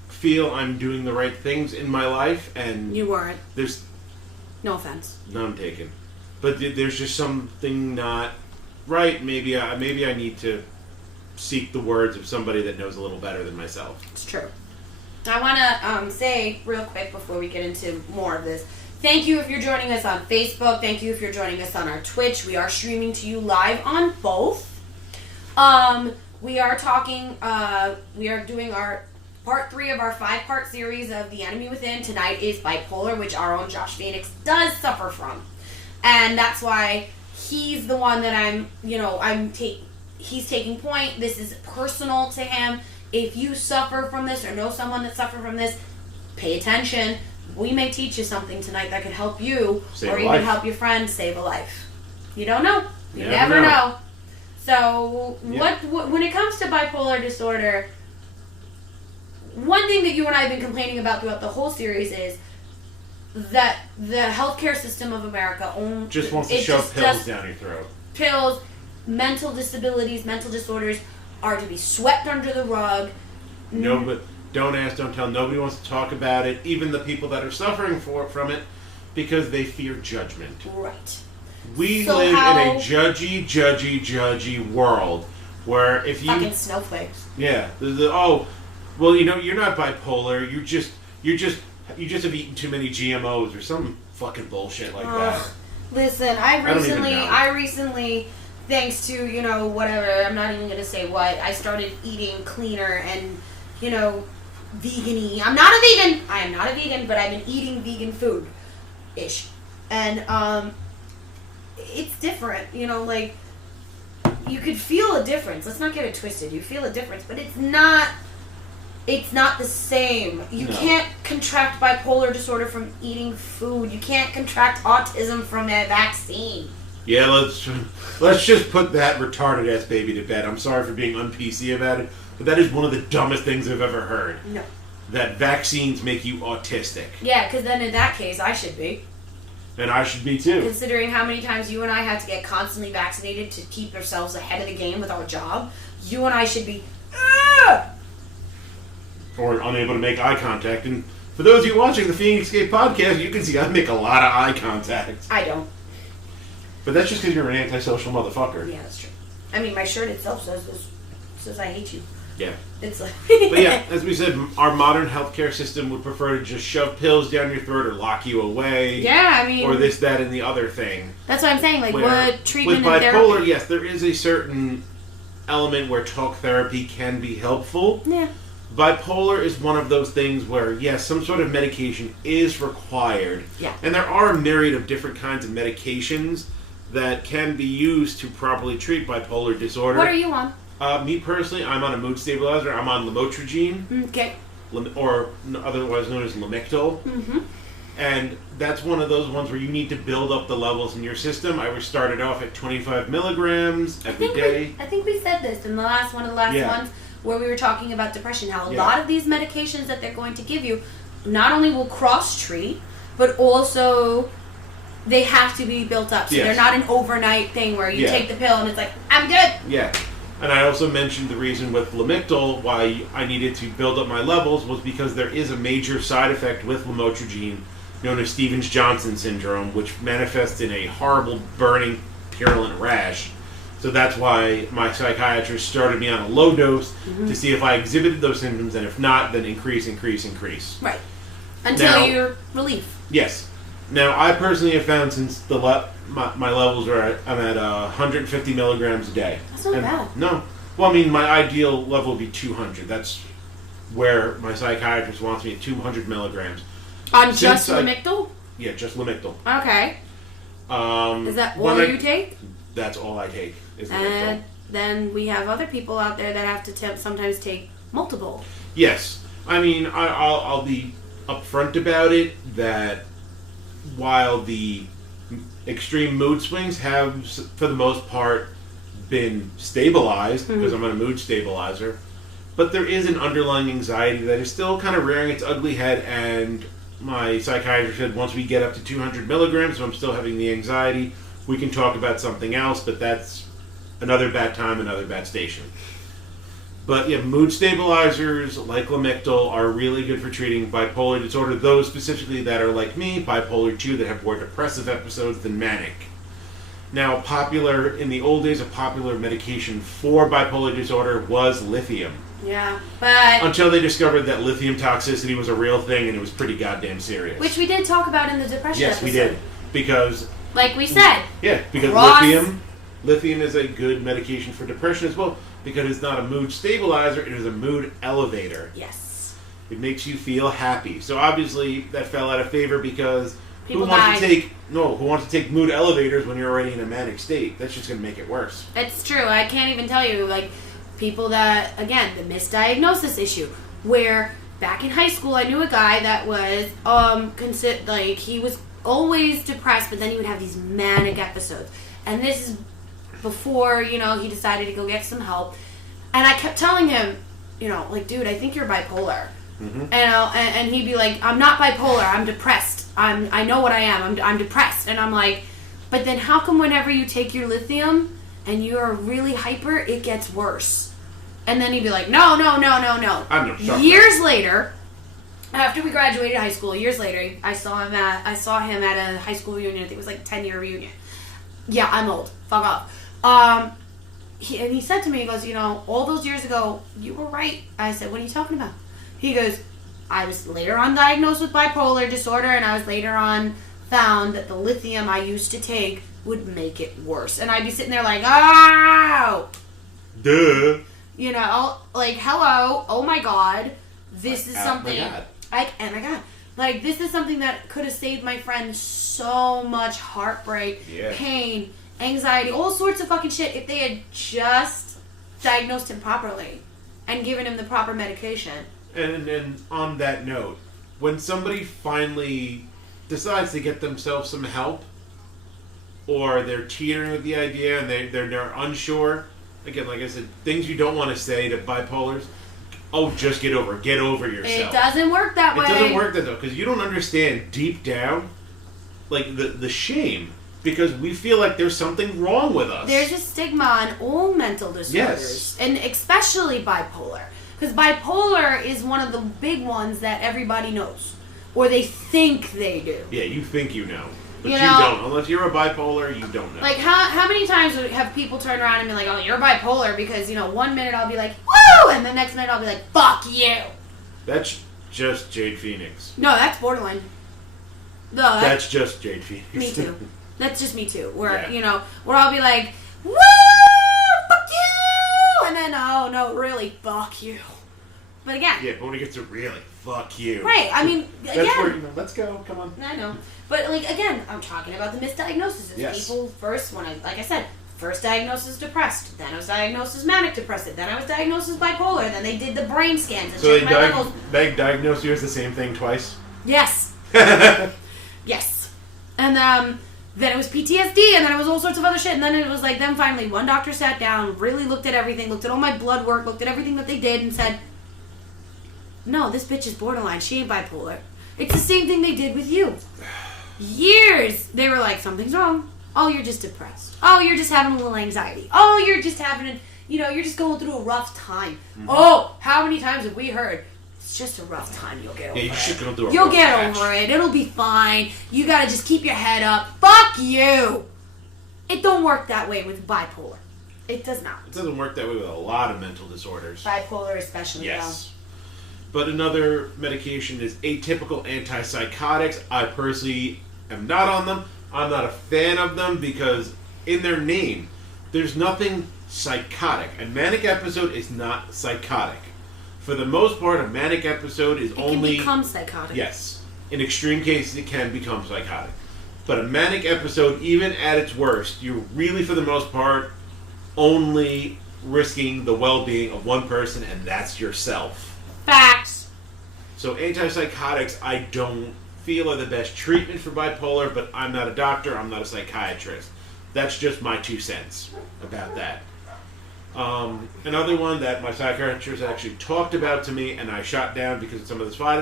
feel I'm doing the right things in my life, and You weren't. There's No offense. none taken, but there's just something not right. Maybe I need to seek the words of somebody that knows a little better than myself. It's true. I want to say real quick before we get into more of this. Thank you if you're joining us on Facebook. Thank you if you're joining us on our Twitch. We are streaming to you live on both. We are doing our part 3 of our 5-part series of The Enemy Within. Tonight is bipolar, which our own Josh Feinics does suffer from. And that's why he's the one that he's taking point. This is personal to him. If you suffer from this or know someone that suffered from this, pay attention. We may teach you something tonight that could help you or even help your friend save a life. You don't know. You never know. So, when it comes to bipolar disorder, one thing that you and I have been complaining about throughout the whole series is that the healthcare system of America just wants to shove pills down your throat. Pills, mental disabilities, mental disorders are to be swept under the rug. No, but don't ask, don't tell. Nobody wants to talk about it. Even the people that are suffering from it, because they fear judgment. Right. We live in a judgy world where if you fucking snowflakes. Yeah. You're not bipolar. You just have eaten too many GMOs or some fucking bullshit like that. Listen, I recently, thanks to, whatever, I'm not even going to say what, I started eating cleaner and, vegan-y. I am not a vegan, but I've been eating vegan food-ish. And it's different, you know, like, you could feel a difference. Let's not get it twisted. You feel a difference, but it's not the same. You can't contract bipolar disorder from eating food. You can't contract autism from a vaccine. Yeah, let's just put that retarded ass baby to bed. I'm sorry for being un-PC about it, but that is one of the dumbest things I've ever heard. No. That vaccines make you autistic. Yeah, because then in that case, I should be. And I should be too. Considering how many times you and I had to get constantly vaccinated to keep ourselves ahead of the game with our job, you and I should be... Or unable to make eye contact. And for those of you watching the Phoenix Gate podcast, you can see I make a lot of eye contact. I don't. But that's just because you're an antisocial motherfucker. Yeah, that's true. I mean, my shirt itself says I hate you. Yeah. It's like... But yeah, as we said, our modern healthcare system would prefer to just shove pills down your throat or lock you away. Yeah, I mean... Or this, that, and the other thing. That's what I'm saying. Like, what treatment with and bipolar, therapy? yes, there is a certain element where talk therapy can be helpful. Yeah. Bipolar is one of those things where, yes, some sort of medication is required. Yeah. And there are a myriad of different kinds of medications that can be used to properly treat bipolar disorder. What are you on? Me personally, I'm on a mood stabilizer. I'm on lamotrigine. Okay. Or otherwise known as Lamictal. Mm-hmm. And that's one of those ones where you need to build up the levels in your system. I was started off at 25 milligrams every day. I think we said this in the last one of the last ones where we were talking about depression, how a lot of these medications that they're going to give you not only will cross-treat, but also they have to be built up. So they're not an overnight thing where you take the pill and it's like, I'm good. Yeah. And I also mentioned the reason with Lamictal why I needed to build up my levels was because there is a major side effect with lamotrigine known as Stevens-Johnson syndrome, which manifests in a horrible, burning, purulent rash. So that's why my psychiatrist started me on a low dose to see if I exhibited those symptoms, and if not, then increase. Right. Until you're relief. Yes. Now, I personally have found since my levels are I'm at 150 milligrams a day. That's not bad. No. Well, I mean, my ideal level would be 200. That's where my psychiatrist wants me at 200 milligrams. On just Lamictal? Yeah, just Lamictal. Okay. Is that all you take? That's all I take. Is Lamictal. And then we have other people out there that have to sometimes take multiple. Yes. I mean, I'll be upfront about it that while the extreme mood swings have, for the most part, been stabilized, because I'm on a mood stabilizer, but there is an underlying anxiety that is still kind of rearing its ugly head, and my psychiatrist said once we get up to 200 milligrams, if I'm still having the anxiety, we can talk about something else, but that's another bad time, another bad station. But yeah, mood stabilizers like Lamictal are really good for treating bipolar disorder, those specifically that are like me, bipolar 2, that have more depressive episodes than manic. Now, in the old days, a popular medication for bipolar disorder was lithium. Yeah, but... Until they discovered that lithium toxicity was a real thing, and it was pretty goddamn serious. Which we did talk about in the depression episode. Yes, we did. Because... like we said. Yeah, because lithium is a good medication for depression as well, because it's not a mood stabilizer, it is a mood elevator. Yes. It makes you feel happy. So obviously that fell out of favor because who People wants to take mood elevators when you're already in a manic state? That's just going to make it worse. It's true. I can't even tell you, like, people that, again, the misdiagnosis issue, where back in high school I knew a guy that was, he was always depressed, but then he would have these manic episodes. And this is before, he decided to go get some help. And I kept telling him, like, dude, I think you're bipolar. Mm-hmm. And he'd be like, I'm not bipolar, I'm depressed. I know what I am, I'm depressed. And I'm like, but then how come whenever you take your lithium and you're really hyper, it gets worse? And then he'd be like, no. Years later, after we graduated high school, I saw him at a high school reunion. I think it was like a 10-year reunion. Yeah, I'm old. Fuck off. He said to me, he goes, all those years ago, you were right. I said, what are you talking about? He goes, I was later on diagnosed with bipolar disorder, and I was later on found that the lithium I used to take would make it worse. And I'd be sitting there like, oh! Duh. Like, hello, oh my god, this is something... my god. Oh my god. Like, this is something that could have saved my friend so much heartbreak, pain, anxiety, all sorts of fucking shit if they had just diagnosed him properly and given him the proper medication. And on that note, when somebody finally decides to get themselves some help, or they're teetering with the idea and they're unsure, again, like I said, things you don't want to say to bipolars. Oh, just get over yourself. It doesn't work that way. It doesn't work that though, because you don't understand deep down, like the shame, because we feel like there's something wrong with us. There's a stigma on all mental disorders, and especially bipolar, because bipolar is one of the big ones that everybody knows, or they think they do. Yeah, you think you know. But you don't. Unless you're a bipolar, you don't know. Like, how many times have people turn around and be like, oh, you're bipolar, because, 1 minute I'll be like, woo! And the next minute I'll be like, fuck you! That's just Jade Feinics. No, that's borderline. No, that's just Jade Feinics. Me too. That's just me too. Where, Yeah. where I'll be like, woo! Fuck you! And then, oh, no, really, fuck you. But again. Yeah, but when it gets to really, fuck you. Right, I mean, again. That's where, let's go, come on. I know. But, like, again, I'm talking about the misdiagnoses. Yes. People first, like I said, first diagnosed as depressed. Then I was diagnosed as manic depressive. Then I was diagnosed as bipolar. Then they did the brain scans and So checked my levels. they diagnosed you as the same thing twice? Yes. Yes. And then it was PTSD, and then it was all sorts of other shit. And then it was like, then finally, one doctor sat down, really looked at everything, looked at all my blood work, looked at everything that they did, and said, no, this bitch is borderline. She ain't bipolar. It's the same thing they did with you. Years. They were like, something's wrong. Oh, you're just depressed. Oh, you're just having a little anxiety. Oh, you're just having you're just going through a rough time. Mm-hmm. Oh, how many times have we heard, it's just a rough time, you'll get over it. Yeah, you should go through a You'll rough get patch. over it. It'll be fine. You gotta just keep your head up. Fuck you. It don't work that way with bipolar. It does not. It doesn't work that way with a lot of mental disorders. Bipolar especially, yes. But another medication is atypical antipsychotics. I personally am not on them. I'm not a fan of them because in their name, there's nothing psychotic. A manic episode is not psychotic. For the most part, a manic episode is only... It can become psychotic. Yes. In extreme cases, it can become psychotic. But a manic episode, even at its worst, you're really, for the most part, only risking the well-being of one person, and that's yourself. Facts. So antipsychotics, I don't feel are the best treatment for bipolar, but I'm not a doctor, I'm not a psychiatrist. That's just my 2 cents about that. Another one that my psychiatrist actually talked about to me, and I shot down because of some of the side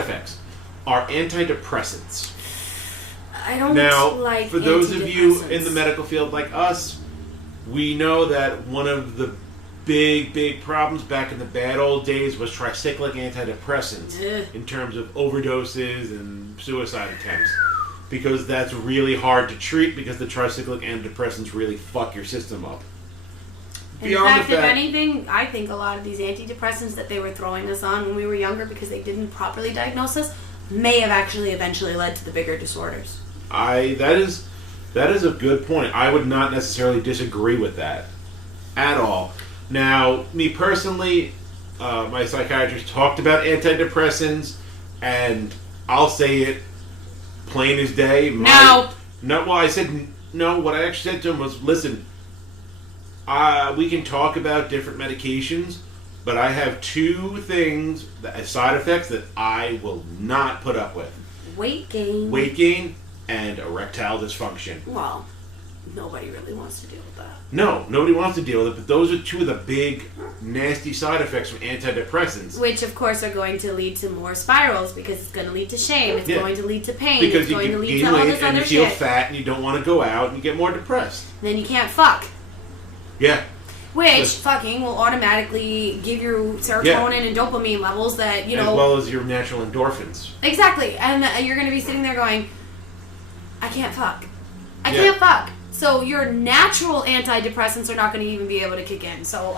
effects, are antidepressants. I don't like for those of you in the medical field like us, we know that one of the big problems back in the bad old days was tricyclic antidepressants in terms of overdoses and suicide attempts. Because that's really hard to treat because the tricyclic antidepressants really fuck your system up. In fact, if anything, I think a lot of these antidepressants that they were throwing us on when we were younger because they didn't properly diagnose us may have actually eventually led to the bigger disorders. That is a good point. I would not necessarily disagree with that at all. Now, me personally, my psychiatrist talked about antidepressants, and I'll say it plain as day. No. Well, I said no. What I actually said to him was, listen, we can talk about different medications, but I have 2 things, side effects that I will not put up with. Weight gain and erectile dysfunction. Well, nobody really wants to deal with that. No, nobody wants to deal with it, but those are 2 of the big, nasty side effects from antidepressants. Which, of course, are going to lead to more spirals because it's going to lead to shame. It's going to lead to pain. Because it's you going to lead gain to all weight this and other you feel shit. fat and you don't want to go out and you get more depressed. Then you can't fuck. Yeah. Which fucking will automatically give you serotonin and dopamine levels that, as well as your natural endorphins. Exactly. And you're going to be sitting there going, I can't fuck. I can't fuck. So your natural antidepressants are not going to even be able to kick in. So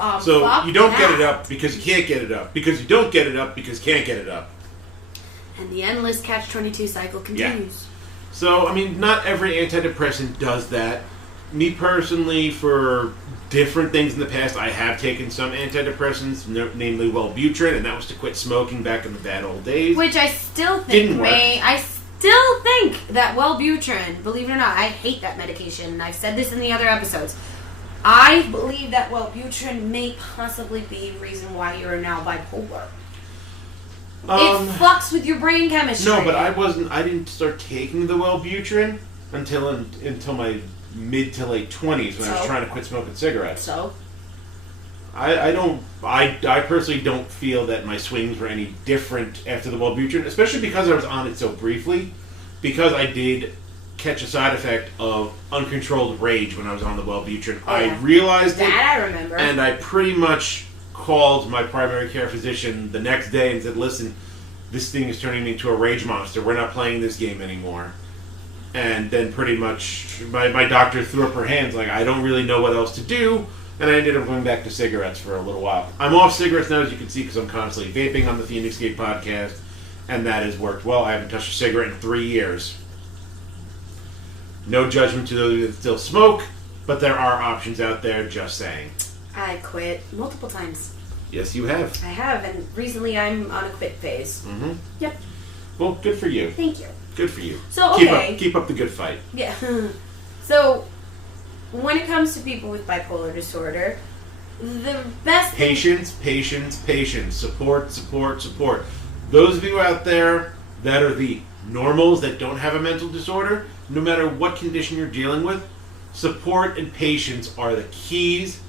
you don't get it up because you can't get it up. Because you don't get it up because you can't get it up. And the endless catch-22 cycle continues. Yeah. So, I mean, not every antidepressant does that. me personally, for different things in the past, I have taken some antidepressants, namely Wellbutrin, and that was to quit smoking back in the bad old days. Which I still think Didn't work. I still think that Wellbutrin, believe it or not, I hate that medication, and I've said this in the other episodes. I believe that Wellbutrin may possibly be the reason why you're now bipolar. It fucks with your brain chemistry. No, but I didn't start taking the Wellbutrin until my mid to late 20s when I was trying to quit smoking cigarettes. So? I personally don't feel that my swings were any different after the Wellbutrin, especially because I was on it so briefly, because I did catch a side effect of uncontrolled rage when I was on the Wellbutrin. Oh, yeah. I realized it. That I remember. And I pretty much called my primary care physician the next day and said, listen, this thing is turning me into a rage monster. We're not playing this game anymore. And then pretty much my doctor threw up her hands like, I don't really know what else to do. And I ended up going back to cigarettes for a little while. I'm off cigarettes now, as you can see, because I'm constantly vaping on the Phoenix Gate podcast. And that has worked well. I haven't touched a cigarette in 3 years. No judgment to those that still smoke, but there are options out there, just saying. I quit multiple times. Yes, you have. I have, and recently I'm on a quit phase. Mm-hmm. Yep. Well, good for you. Thank you. Good for you. So, okay. Keep up the good fight. Yeah. So, when it comes to people with bipolar disorder, the best... Patience, patience, patience. Support, support, support. Those of you out there that are the normals that don't have a mental disorder, no matter what condition you're dealing with, support and patience are the keys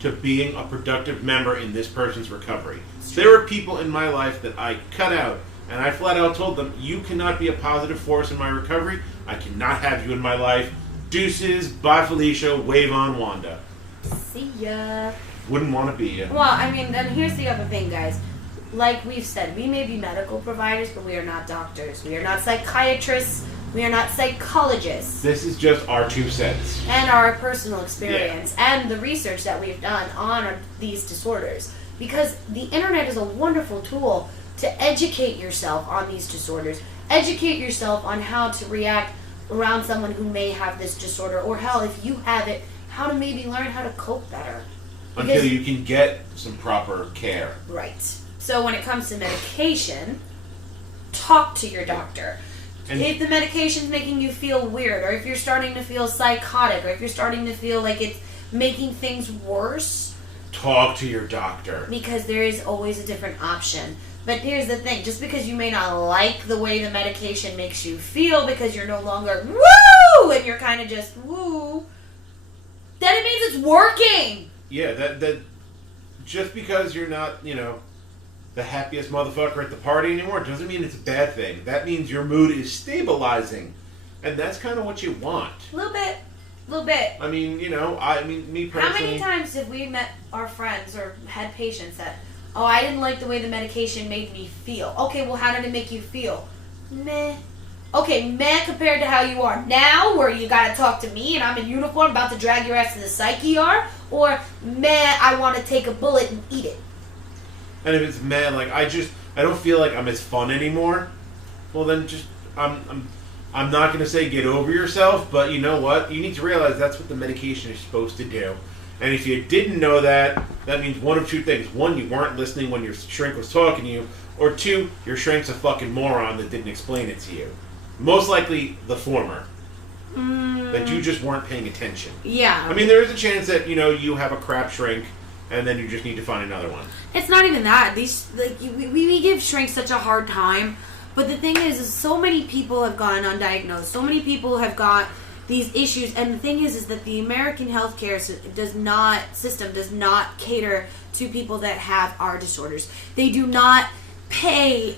to being a productive member in this person's recovery. There are people in my life that I cut out, and I flat out told them, you cannot be a positive force in my recovery. I cannot have you in my life. Deuces, bye Felicia, wave on Wanda. See ya. Wouldn't want to be you. Well, I mean, then here's the other thing, guys. Like we've said, we may be medical providers, but we are not doctors. We are not psychiatrists. We are not psychologists. This is just our 2 cents. And our personal experience and the research that we've done on these disorders. Because the internet is a wonderful tool to educate yourself on these disorders. Educate yourself on how to react around someone who may have this disorder. Or hell, if you have it, how to maybe learn how to cope better. Until you can get some proper care. Right. So when it comes to medication, talk to your doctor. And if the medication's making you feel weird, or if you're starting to feel psychotic, or if you're starting to feel like it's making things worse, talk to your doctor. Because there is always a different option. But here's the thing, just because you may not like the way the medication makes you feel, because you're no longer woo, and you're kind of just woo, then it means it's working. Yeah, that just because you're not, the happiest motherfucker at the party anymore doesn't mean it's a bad thing. That means your mood is stabilizing. And that's kind of what you want. A little bit. I mean, me personally... How many times have we met our friends or had patients that, oh, I didn't like the way the medication made me feel. Okay, well, how did it make you feel? Meh. Okay, meh compared to how you are now, where you gotta talk to me and I'm in uniform about to drag your ass to the psych ER, or meh, I want to take a bullet and eat it. And if it's meh, like I don't feel like I'm as fun anymore. Well, then I'm not gonna say get over yourself, but you know what? You need to realize that's what the medication is supposed to do. And if you didn't know that, that means one of 2 things: 1, you weren't listening when your shrink was talking to you, or 2, your shrink's a fucking moron that didn't explain it to you. Most likely the former. That you just weren't paying attention. Yeah. I mean, there is a chance that, you have a crap shrink, and then you just need to find another one. It's not even that. We give shrinks such a hard time. But the thing is so many people have gone undiagnosed. So many people have got these issues. And the thing is that the American healthcare system does not cater to people that have our disorders. They do not pay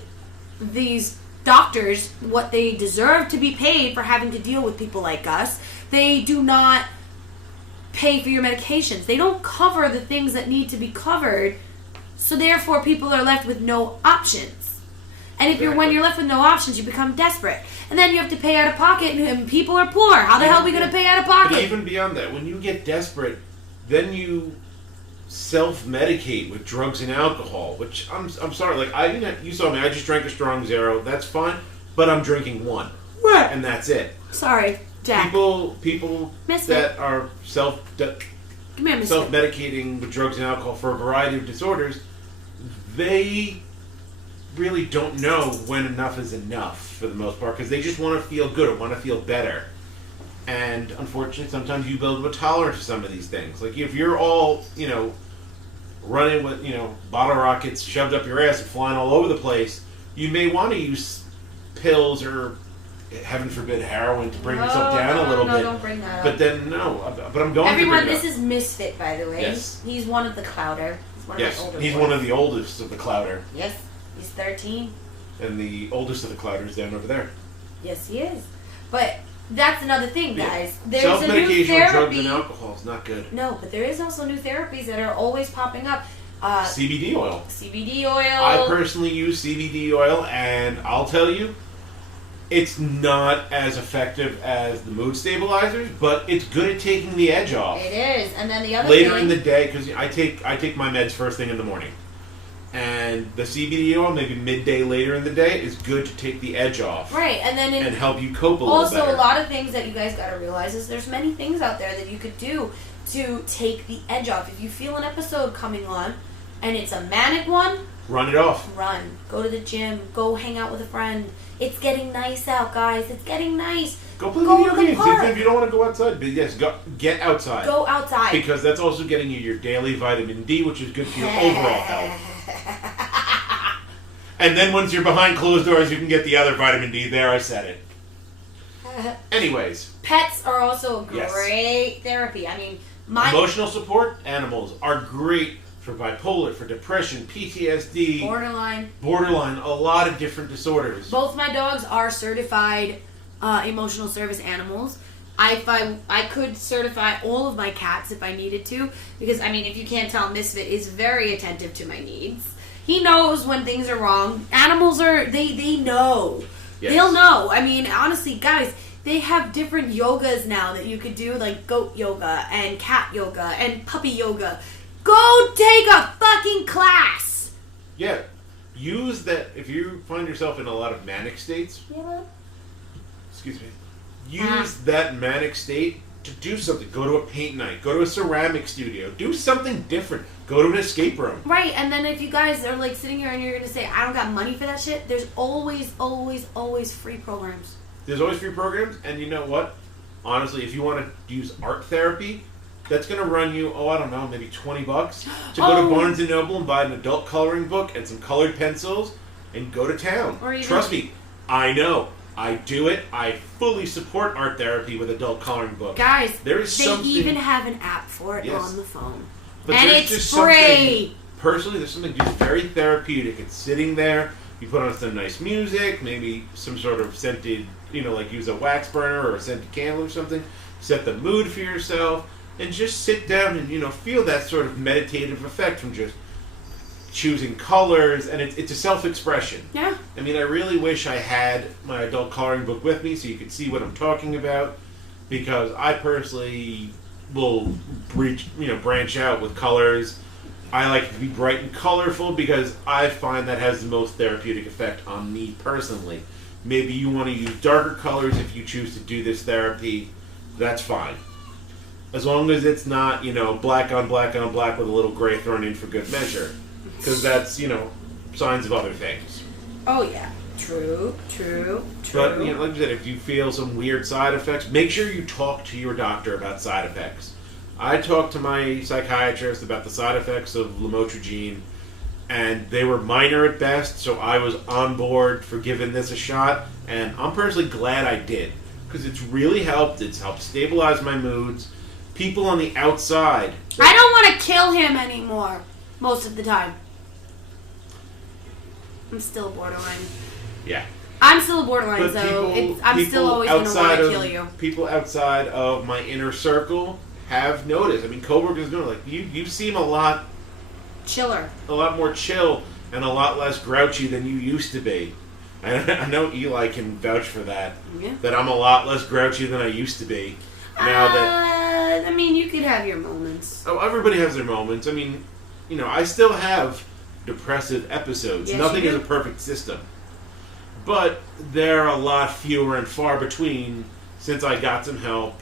these doctors what they deserve to be paid for having to deal with people like us. They do not pay for your medications. They don't cover the things that need to be covered. So therefore people are left with no options. And when you're left with no options, you become desperate. And then you have to pay out of pocket, and people are poor. How the hell are we going to pay out of pocket? But even beyond that, when you get desperate, then you self-medicate with drugs and alcohol, which I'm sorry, like you saw me, I just drank a strong 0. That's fine, but I'm drinking 1. Right. And that's it. Sorry. Jack. People Misfit. that are Come here, Misfit. self-medicating with drugs and alcohol for a variety of disorders, they really don't know when enough is enough for the most part, because they just want to feel good or want to feel better. And unfortunately, sometimes you build up a tolerance to some of these things. Like if you're all, running with, bottle rockets shoved up your ass and flying all over the place, you may want to use pills or, heaven forbid, heroin to bring yourself down a little bit. No, don't bring that up. But then, but I'm going Everyone, to bring it this up. is Misfit, by the way. Yes. He's one of the Clouder. He's one of Yes, the older he's boys. one of the oldest of the Clouder. Yes, he's 13. And the oldest of the Clouders is down over there. Yes, he is. But that's another thing, guys. There's a new self-medication with drugs therapy. and alcohol is not good. No, but there is also new therapies that are always popping up. CBD oil. CBD oil. I personally use CBD oil, and I'll tell you, it's not as effective as the mood stabilizers, but it's good at taking the edge off. It is. And then the other Later thing, in the day, because I take my meds first thing in the morning. And the CBD oil, maybe midday later in the day, is good to take the edge off. right, and then And help you cope a little also better. a lot of things that you guys got to realize is there's many things out there that you could do to take the edge off. If you feel an episode coming on and it's a manic one, Run it off. run. Go to the gym. Go hang out with a friend. It's getting nice out, guys. It's getting nice. Go play Go video to the games, park. even if you don't want to go outside. But yes, get outside. Go outside. Because that's also getting you your daily vitamin D, which is good for your overall health. And then once you're behind closed doors, you can get the other vitamin D. There, I said it. Anyways, Pets are also a Yes. great therapy. I mean, my emotional support animals are great for bipolar, for depression, PTSD, borderline, a lot of different disorders. both my dogs are certified emotional service animals. I could certify all of my cats if I needed to, because I mean, if you can't tell, Misfit is very attentive to my needs. He knows when things are wrong. Animals are they know. Yes. They'll know. I mean, honestly, guys, they have different yogas now that you could do, like goat yoga and cat yoga and puppy yoga. Go take a fucking class. Yeah, use that if you find yourself in a lot of manic states. Yeah. Excuse me. Use that manic state to do something. Go to a paint night. Go to a ceramic studio. Do something different. Go to an escape room. Right, and then if you guys are like sitting here and you're gonna say, I don't got money for that shit, there's always, always, always free programs. There's always free programs, and you know what? Honestly, if you want to use art therapy, that's going to run you, I don't know, maybe $20 to go to Barnes & Noble and buy an adult coloring book and some colored pencils and go to town. Or even- Trust me, I know. I do it. I fully support art therapy with adult coloring books. Guys, There is they something- even have an app for it Yes. on the phone. But And there's it's just free. something- Personally, there's something just very therapeutic. It's sitting there, you put on some nice music, maybe some sort of scented, like use a wax burner or a scented candle or something, set the mood for yourself, and just sit down and, feel that sort of meditative effect from just choosing colors, and it's a self-expression. Yeah. I mean, I really wish I had my adult coloring book with me so you could see what I'm talking about, because I personally will branch out with colors. I like it to be bright and colorful because I find that has the most therapeutic effect on me personally. Maybe you want to use darker colors if you choose to do this therapy. That's fine. As long as it's not, black on black on black with a little gray thrown in for good measure. Because that's, signs of other things. Oh, yeah. True. But, like I said, if you feel some weird side effects, make sure you talk to your doctor about side effects. I talked to my psychiatrist about the side effects of lamotrigine, and they were minor at best, so I was on board for giving this a shot, and I'm personally glad I did, because it's really helped. It's helped stabilize my moods. People on the outside... I don't want to kill him anymore, most of the time. I'm still borderline. Yeah. I'm still borderline, But so I'm still always going to want to kill you. People outside of my inner circle have noticed. I mean, coworkers know, like, you seem a lot more chill and a lot less grouchy than you used to be. I know Eli can vouch for that. Yeah. That I'm a lot less grouchy than I used to be. Now that I mean, you could have your moments. everybody has their moments. I mean, I still have depressive episodes. Yes, Nothing you is do. a perfect system. But they're a lot fewer and far between since I got some help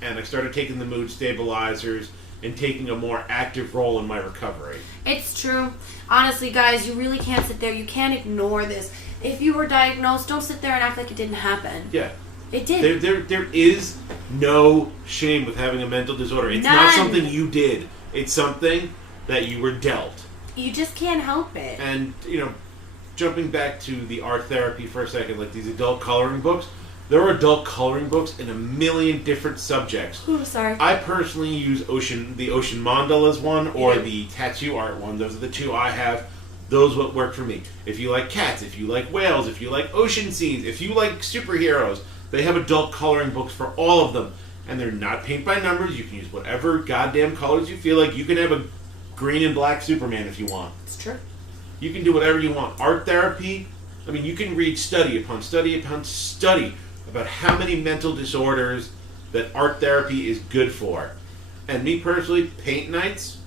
and I started taking the mood stabilizers and taking a more active role in my recovery. It's true. Honestly, guys, you really can't sit there. You can't ignore this. If you were diagnosed, don't sit there and act like it didn't happen. Yeah. It did. There is no shame with having a mental disorder. It's None. not something you did. It's something that you were dealt. You just can't help it. And, jumping back to the art therapy for a second, like these adult coloring books, there are adult coloring books in a million different subjects. Ooh, sorry. I personally use the ocean mandalas one or Yeah. the tattoo art one. Those are the two I have. Those what work for me. If you like cats, if you like whales, if you like ocean scenes, if you like superheroes, they have adult coloring books for all of them. And they're not paint by numbers. You can use whatever goddamn colors you feel like. You can have a green and black Superman if you want. It's true. You can do whatever you want. Art therapy, you can read study upon study upon study about how many mental disorders that art therapy is good for. And me personally, paint nights,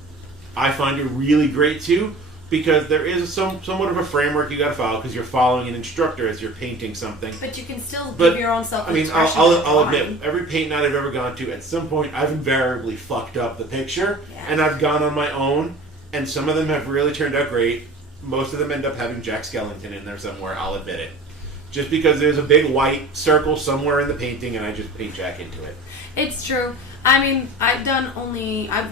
I find it really great too, because there is somewhat of a framework you got to follow because you're following an instructor as you're painting something. But you can still give your own self expression. I'll admit, every paint night I've ever gone to, at some point I've invariably fucked up the picture, and I've gone on my own, and some of them have really turned out great. Most of them end up having Jack Skellington in there somewhere, I'll admit it. Just because there's a big white circle somewhere in the painting and I just paint Jack into it. It's true. I've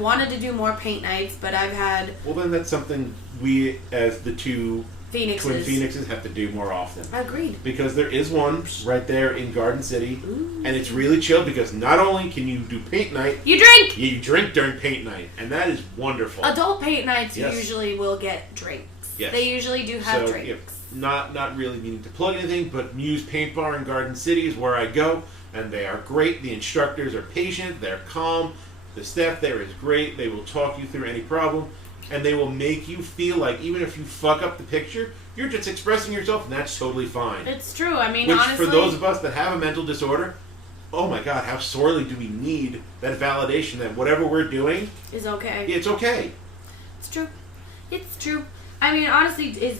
wanted to do more paint nights, but I've had... Well, then that's something we, as the two twin Phoenixes, have to do more often. Agreed. Because there is one right there in Garden City, Ooh. and it's really chill because not only can you do paint night... You drink! You drink during paint night, and that is wonderful. Adult paint nights Yes. usually will get drinks. Yes. They usually do have drinks. Yeah, not really meaning to plug anything, but Muse Paint Bar in Garden City is where I go, and they are great. The instructors are patient, they're calm, the staff there is great, they will talk you through any problem, and they will make you feel like even if you fuck up the picture, you're just expressing yourself, and that's totally fine. It's true. Which, honestly, for those of us that have a mental disorder, oh my god, how sorely do we need that validation that whatever we're doing is okay. It's okay. It's true. It's true. Honestly, is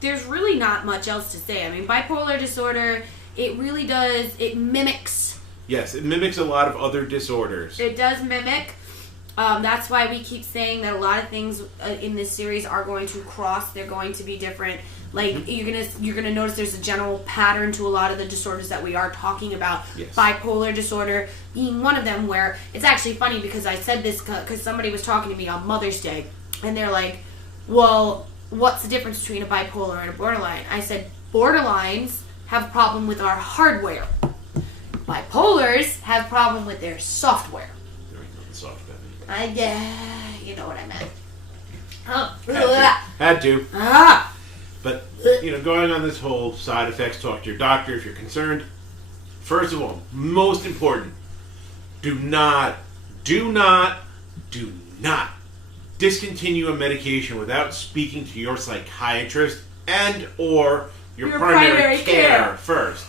there's really not much else to say. Bipolar disorder, it really does, it mimics. Yes, it mimics a lot of other disorders. It does mimic. That's why we keep saying that a lot of things in this series are going to cross. They're going to be different. You're gonna notice there's a general pattern to a lot of the disorders that we are talking about. Yes. Bipolar disorder being one of them. Where it's actually funny because I said this because somebody was talking to me on Mother's Day, and they're like, "Well, what's the difference between a bipolar and a borderline?" I said, "Borderlines have a problem with our hardware. Bipolars have a problem with their software." There ain't nothing soft about me. You know what I meant. Had to. Ah. But, going on this whole side effects, talk to your doctor if you're concerned. First of all, most important, do not discontinue a medication without speaking to your psychiatrist and or your primary care first.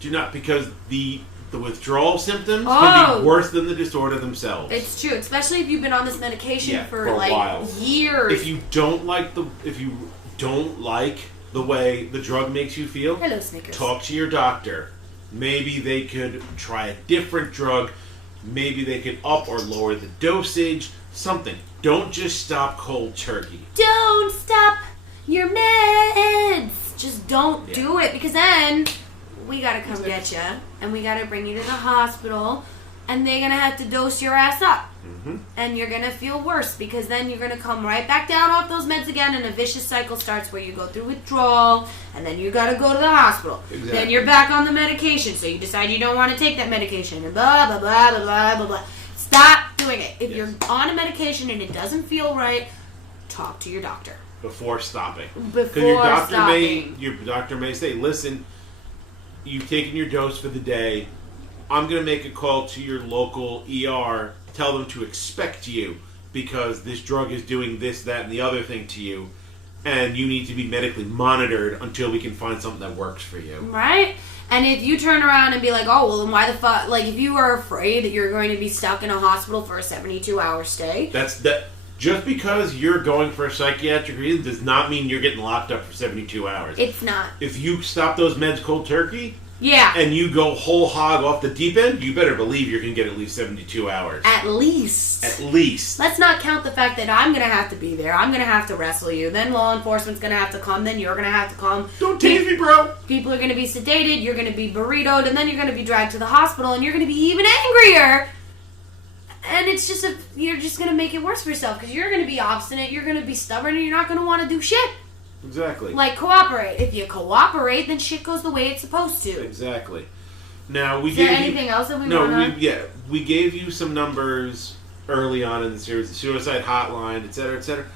Do not, because the withdrawal symptoms can be worse than the disorder themselves. It's true, especially if you've been on this medication for a while. Years. If you don't like the way the drug makes you feel, hello, Snickers. Talk to your doctor. Maybe they could try a different drug. Maybe they could up or lower the dosage. Something. Don't just stop cold turkey. Don't stop your meds. Just don't do it, because then we gotta come get you, and we gotta bring you to the hospital, and they're gonna have to dose your ass up. Mm-hmm. And you're gonna feel worse, because then you're gonna come right back down off those meds again, and a vicious cycle starts where you go through withdrawal, and then you gotta go to the hospital. Exactly. Then you're back on the medication, so you decide you don't want to take that medication, and blah blah blah blah blah blah blah. Stop doing it. If you're on a medication and it doesn't feel right, talk to your doctor before stopping. Before your doctor may say, "Listen, you've taken your dose for the day. I'm going to make a call to your local ER. Tell them to expect you because this drug is doing this, that, and the other thing to you, and you need to be medically monitored until we can find something that works for you." Right? And if you turn around and be like, "Oh, well, then why the fuck?" Like, if you are afraid that you're going to be stuck in a hospital for a 72-hour stay. Just because you're going for a psychiatric reason does not mean you're getting locked up for 72 hours. It's not. If you stop those meds cold turkey, Yeah. and you go whole hog off the deep end, you better believe you're going to get at least 72 hours. At least. At least. Let's not count the fact that I'm going to have to be there. I'm going to have to wrestle you. Then law enforcement's going to have to come. Then you're going to have to come. Don't tase me, bro. People are going to be sedated. You're going to be burritoed. And then you're going to be dragged to the hospital. And you're going to be even angrier. And it's just you're just going to make it worse for yourself. Because you're going to be obstinate. You're going to be stubborn. And you're not going to want to do shit. Exactly. Like, cooperate. If you cooperate, then shit goes the way it's supposed to. Exactly. Now, Is there anything else that we want to... we gave you some numbers early on in the series, the suicide hotline, etc., etc.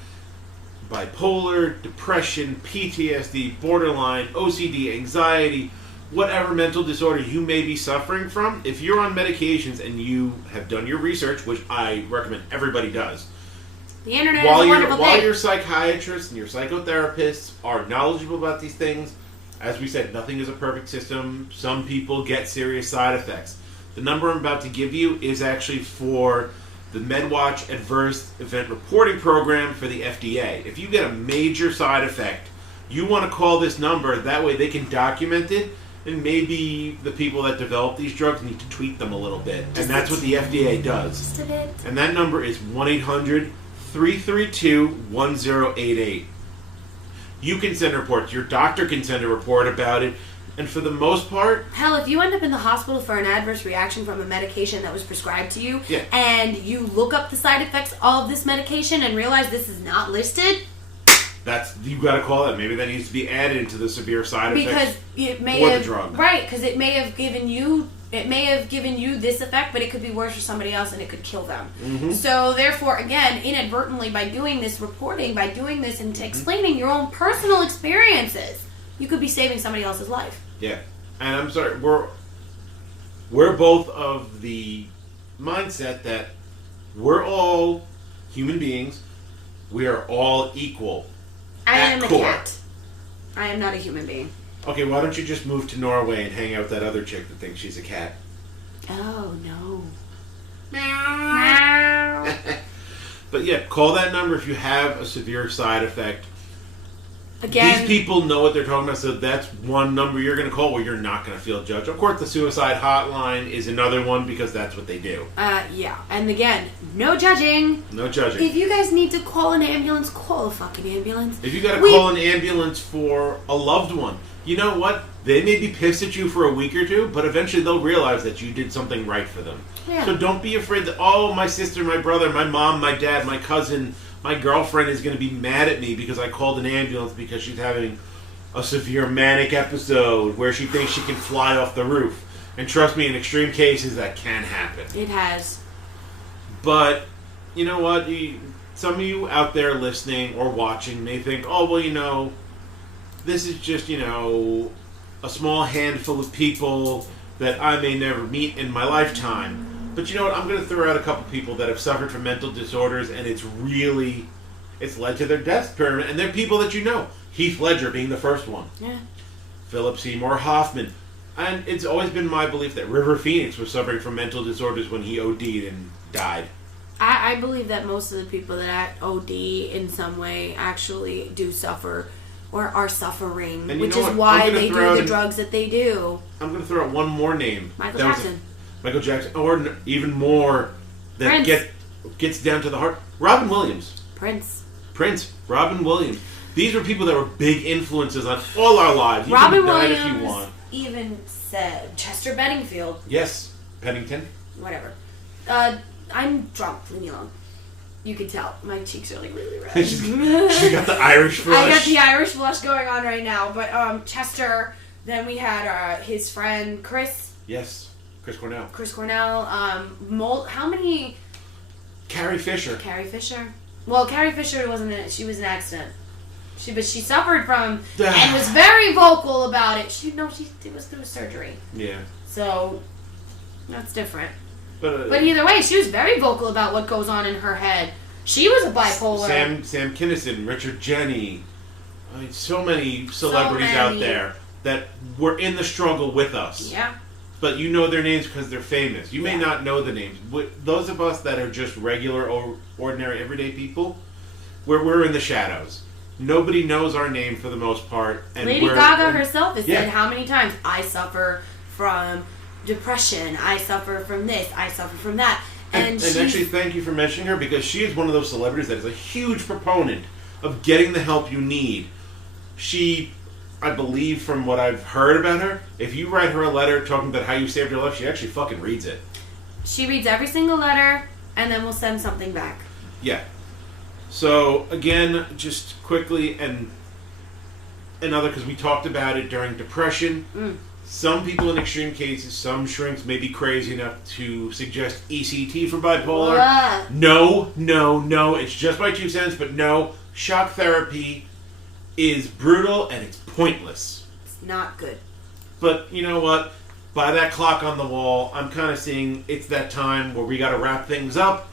Bipolar, depression, PTSD, borderline, OCD, anxiety, whatever mental disorder you may be suffering from, if you're on medications and you have done your research, which I recommend everybody does, The internet is a wonderful while thing. your psychiatrists and your psychotherapists are knowledgeable about these things, as we said, nothing is a perfect system. Some people get serious side effects. The number I'm about to give you is actually for the MedWatch Adverse Event Reporting Program for the FDA. If you get a major side effect, you want to call this number. That way they can document it, and maybe the people that develop these drugs need to tweak them a little bit. And that's what the FDA does. Just a bit. And that number is 1-800-332-1088. You can send reports. Your doctor can send a report about it. And for the most part... Hell, if you end up in the hospital for an adverse reaction from a medication that was prescribed to you, Yeah. and you look up the side effects of this medication and realize this is not listed... you got to call that. Maybe that needs to be added into the severe side effects Because it may for have... the drug. Right, because it may have given you... It may have given you this effect, but it could be worse for somebody else and it could kill them. Mm-hmm. So, therefore, again, inadvertently, by doing this reporting, by doing this and explaining your own personal experiences, you could be saving somebody else's life. Yeah. And I'm sorry, we're both of the mindset that we're all human beings. We are all equal. I at am a core. cat. I am not a human being. Okay, why don't you just move to Norway and hang out with that other chick that thinks she's a cat? Oh, no. But yeah, call that number if you have a severe side effect. Again, These people know what they're talking about, so that's one number you're going to call where you're not going to feel judged. Of course, the suicide hotline is another one because that's what they do. yeah. And again, no judging. No judging. If you guys need to call an ambulance, call a fucking ambulance. If you got to call an ambulance for a loved one, you know what? They may be pissed at you for a week or two, but eventually they'll realize that you did something right for them. Yeah. So don't be afraid that, oh, my sister, my brother, my mom, my dad, my cousin, my girlfriend is going to be mad at me because I called an ambulance because she's having a severe manic episode where she thinks she can fly off the roof. And trust me, in extreme cases, that can happen. It has. But, you know what? Some of you out there listening or watching may think, oh, well, this is just, a small handful of people that I may never meet in my lifetime. But you know what? I'm going to throw out a couple people that have suffered from mental disorders, and it's led to their deaths permanent. And they're people that you know. Heath Ledger being the first one. Yeah. Philip Seymour Hoffman. And it's always been my belief that River Phoenix was suffering from mental disorders when he OD'd and died. I believe that most of the people that OD in some way actually do suffer or are suffering, And which know is what? why I'm gonna they throw do the out drugs that they do. I'm going to throw out one more name. Michael That was Jackson. Michael Jackson. Or even more that Prince. gets down to the heart. Robin Williams. Prince. Robin Williams. These were people that were big influences on all our lives. You Robin can deny it Williams if you want. even said, Chester Benningfield, Yes. Pennington. whatever. I'm drunk, leave me alone. You can tell. My cheeks are like really red. She got the Irish flush. I got the Irish flush going on right now. But Chester, then we had his friend Chris. Yes. Chris Cornell. How many? Carrie Fisher. Carrie Fisher. Well, Carrie Fisher wasn't in it. She was an accident. She suffered from and was very vocal about it. It was through a surgery. Yeah. So that's different. But either way, she was very vocal about what goes on in her head. She was a bipolar. Sam Kinison, Richard Jenny. I mean, so many celebrities out there that were in the struggle with us. Yeah. But you know their names because they're famous. You may not know the names. Those of us that are just regular, or ordinary, everyday people, we're in the shadows. Nobody knows our name for the most part. And Lady Gaga herself has said how many times, I suffer from depression. I suffer from this. I suffer from that. And actually, thank you for mentioning her, because she is one of those celebrities that is a huge proponent of getting the help you need. She, I believe from what I've heard about her, if you write her a letter talking about how you saved her life, she actually fucking reads it. She reads every single letter, and then we'll send something back. Yeah. So, again, just quickly, and another, because we talked about it during depression. Some people in extreme cases, some shrinks may be crazy enough to suggest ECT for bipolar. No. It's just my 2 cents, but no. Shock therapy is brutal and it's pointless. It's not good. But you know what? By that clock on the wall, I'm kind of seeing it's that time where we got to wrap things up.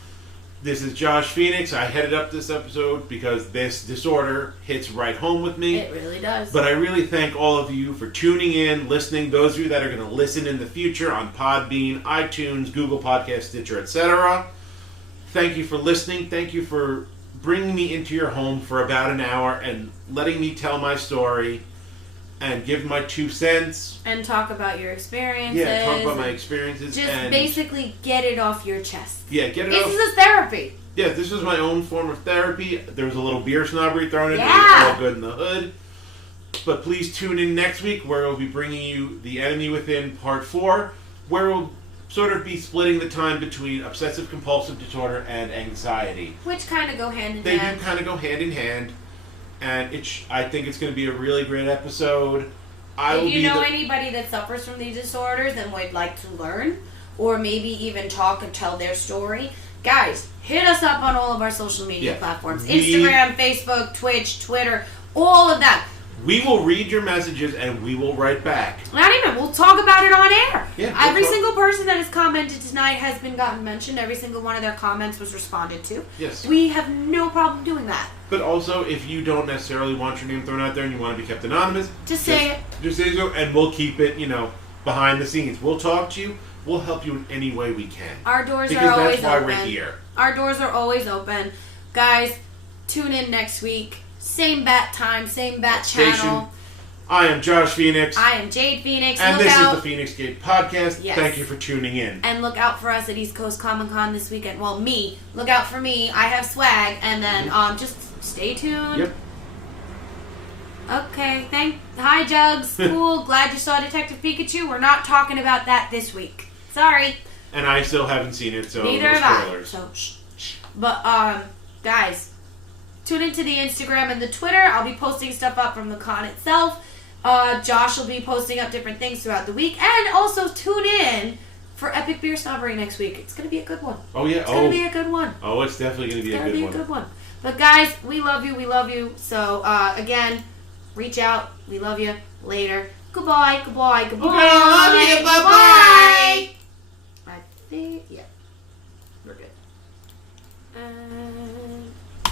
This is Josh Feinics. I headed up this episode because this disorder hits right home with me. It really does. But I really thank all of you for tuning in, listening. Those of you that are going to listen in the future on Podbean, iTunes, Google Podcasts, Stitcher, etc. Thank you for listening. Thank you for bringing me into your home for about an hour and letting me tell my story and give my 2 cents. And talk about your experiences. Yeah, talk about my experiences. Just and basically get it off your chest. Yeah, get it off. This is therapy. Yeah, this was my own form of therapy. There was a little beer snobbery thrown in. Yeah. It was all good in the hood. But please tune in next week where we'll be bringing you The Enemy Within Part 4, where we'll sort of be splitting the time between obsessive compulsive disorder and anxiety. Which kind of go hand in They hand. do kind of go hand in hand. And I think it's going to be a really great episode. If you know anybody that suffers from these disorders and would like to learn, or maybe even talk and tell their story, guys, hit us up on all of our social media platforms. Instagram, Facebook, Twitch, Twitter, all of that. We will read your messages and we will write back. Not even. We'll talk about it on air. Yeah, Every single person that has commented tonight has been gotten mentioned. Every single one of their comments was responded to. Yes. We have no problem doing that. But also, if you don't necessarily want your name thrown out there and you want to be kept anonymous, Just say it. Just say so, and we'll keep it, behind the scenes. We'll talk to you. We'll help you in any way we can. Our doors because are always that's why open. we're here. Our doors are always open. Guys, tune in next week. Same bat time, same bat channel. I am Josh Feinics. I am Jade Feinics. And look this out. is the Phoenix Gate Podcast. Yes. Thank you for tuning in. And look out for us at East Coast Comic Con this weekend. Well, me. Look out for me. I have swag. And then just stay tuned. Yep. Okay, hi Jugs. Cool. Glad you saw Detective Pikachu. We're not talking about that this week. Sorry. And I still haven't seen it, so Neither no have spoilers. I. So, shh. But, guys, tune into the Instagram and the Twitter. I'll be posting stuff up from the con itself. Josh will be posting up different things throughout the week. And also tune in for Epic Beer Snobbery next week. It's going to be a good one. Oh, yeah. It's going to be a good one. Oh, it's definitely going to be a good one. But, guys, we love you. We love you. So, again, reach out. We love you. Later. Goodbye. Goodbye. Goodbye. Okay, I love you. Bye-bye. I think, yeah. We're good.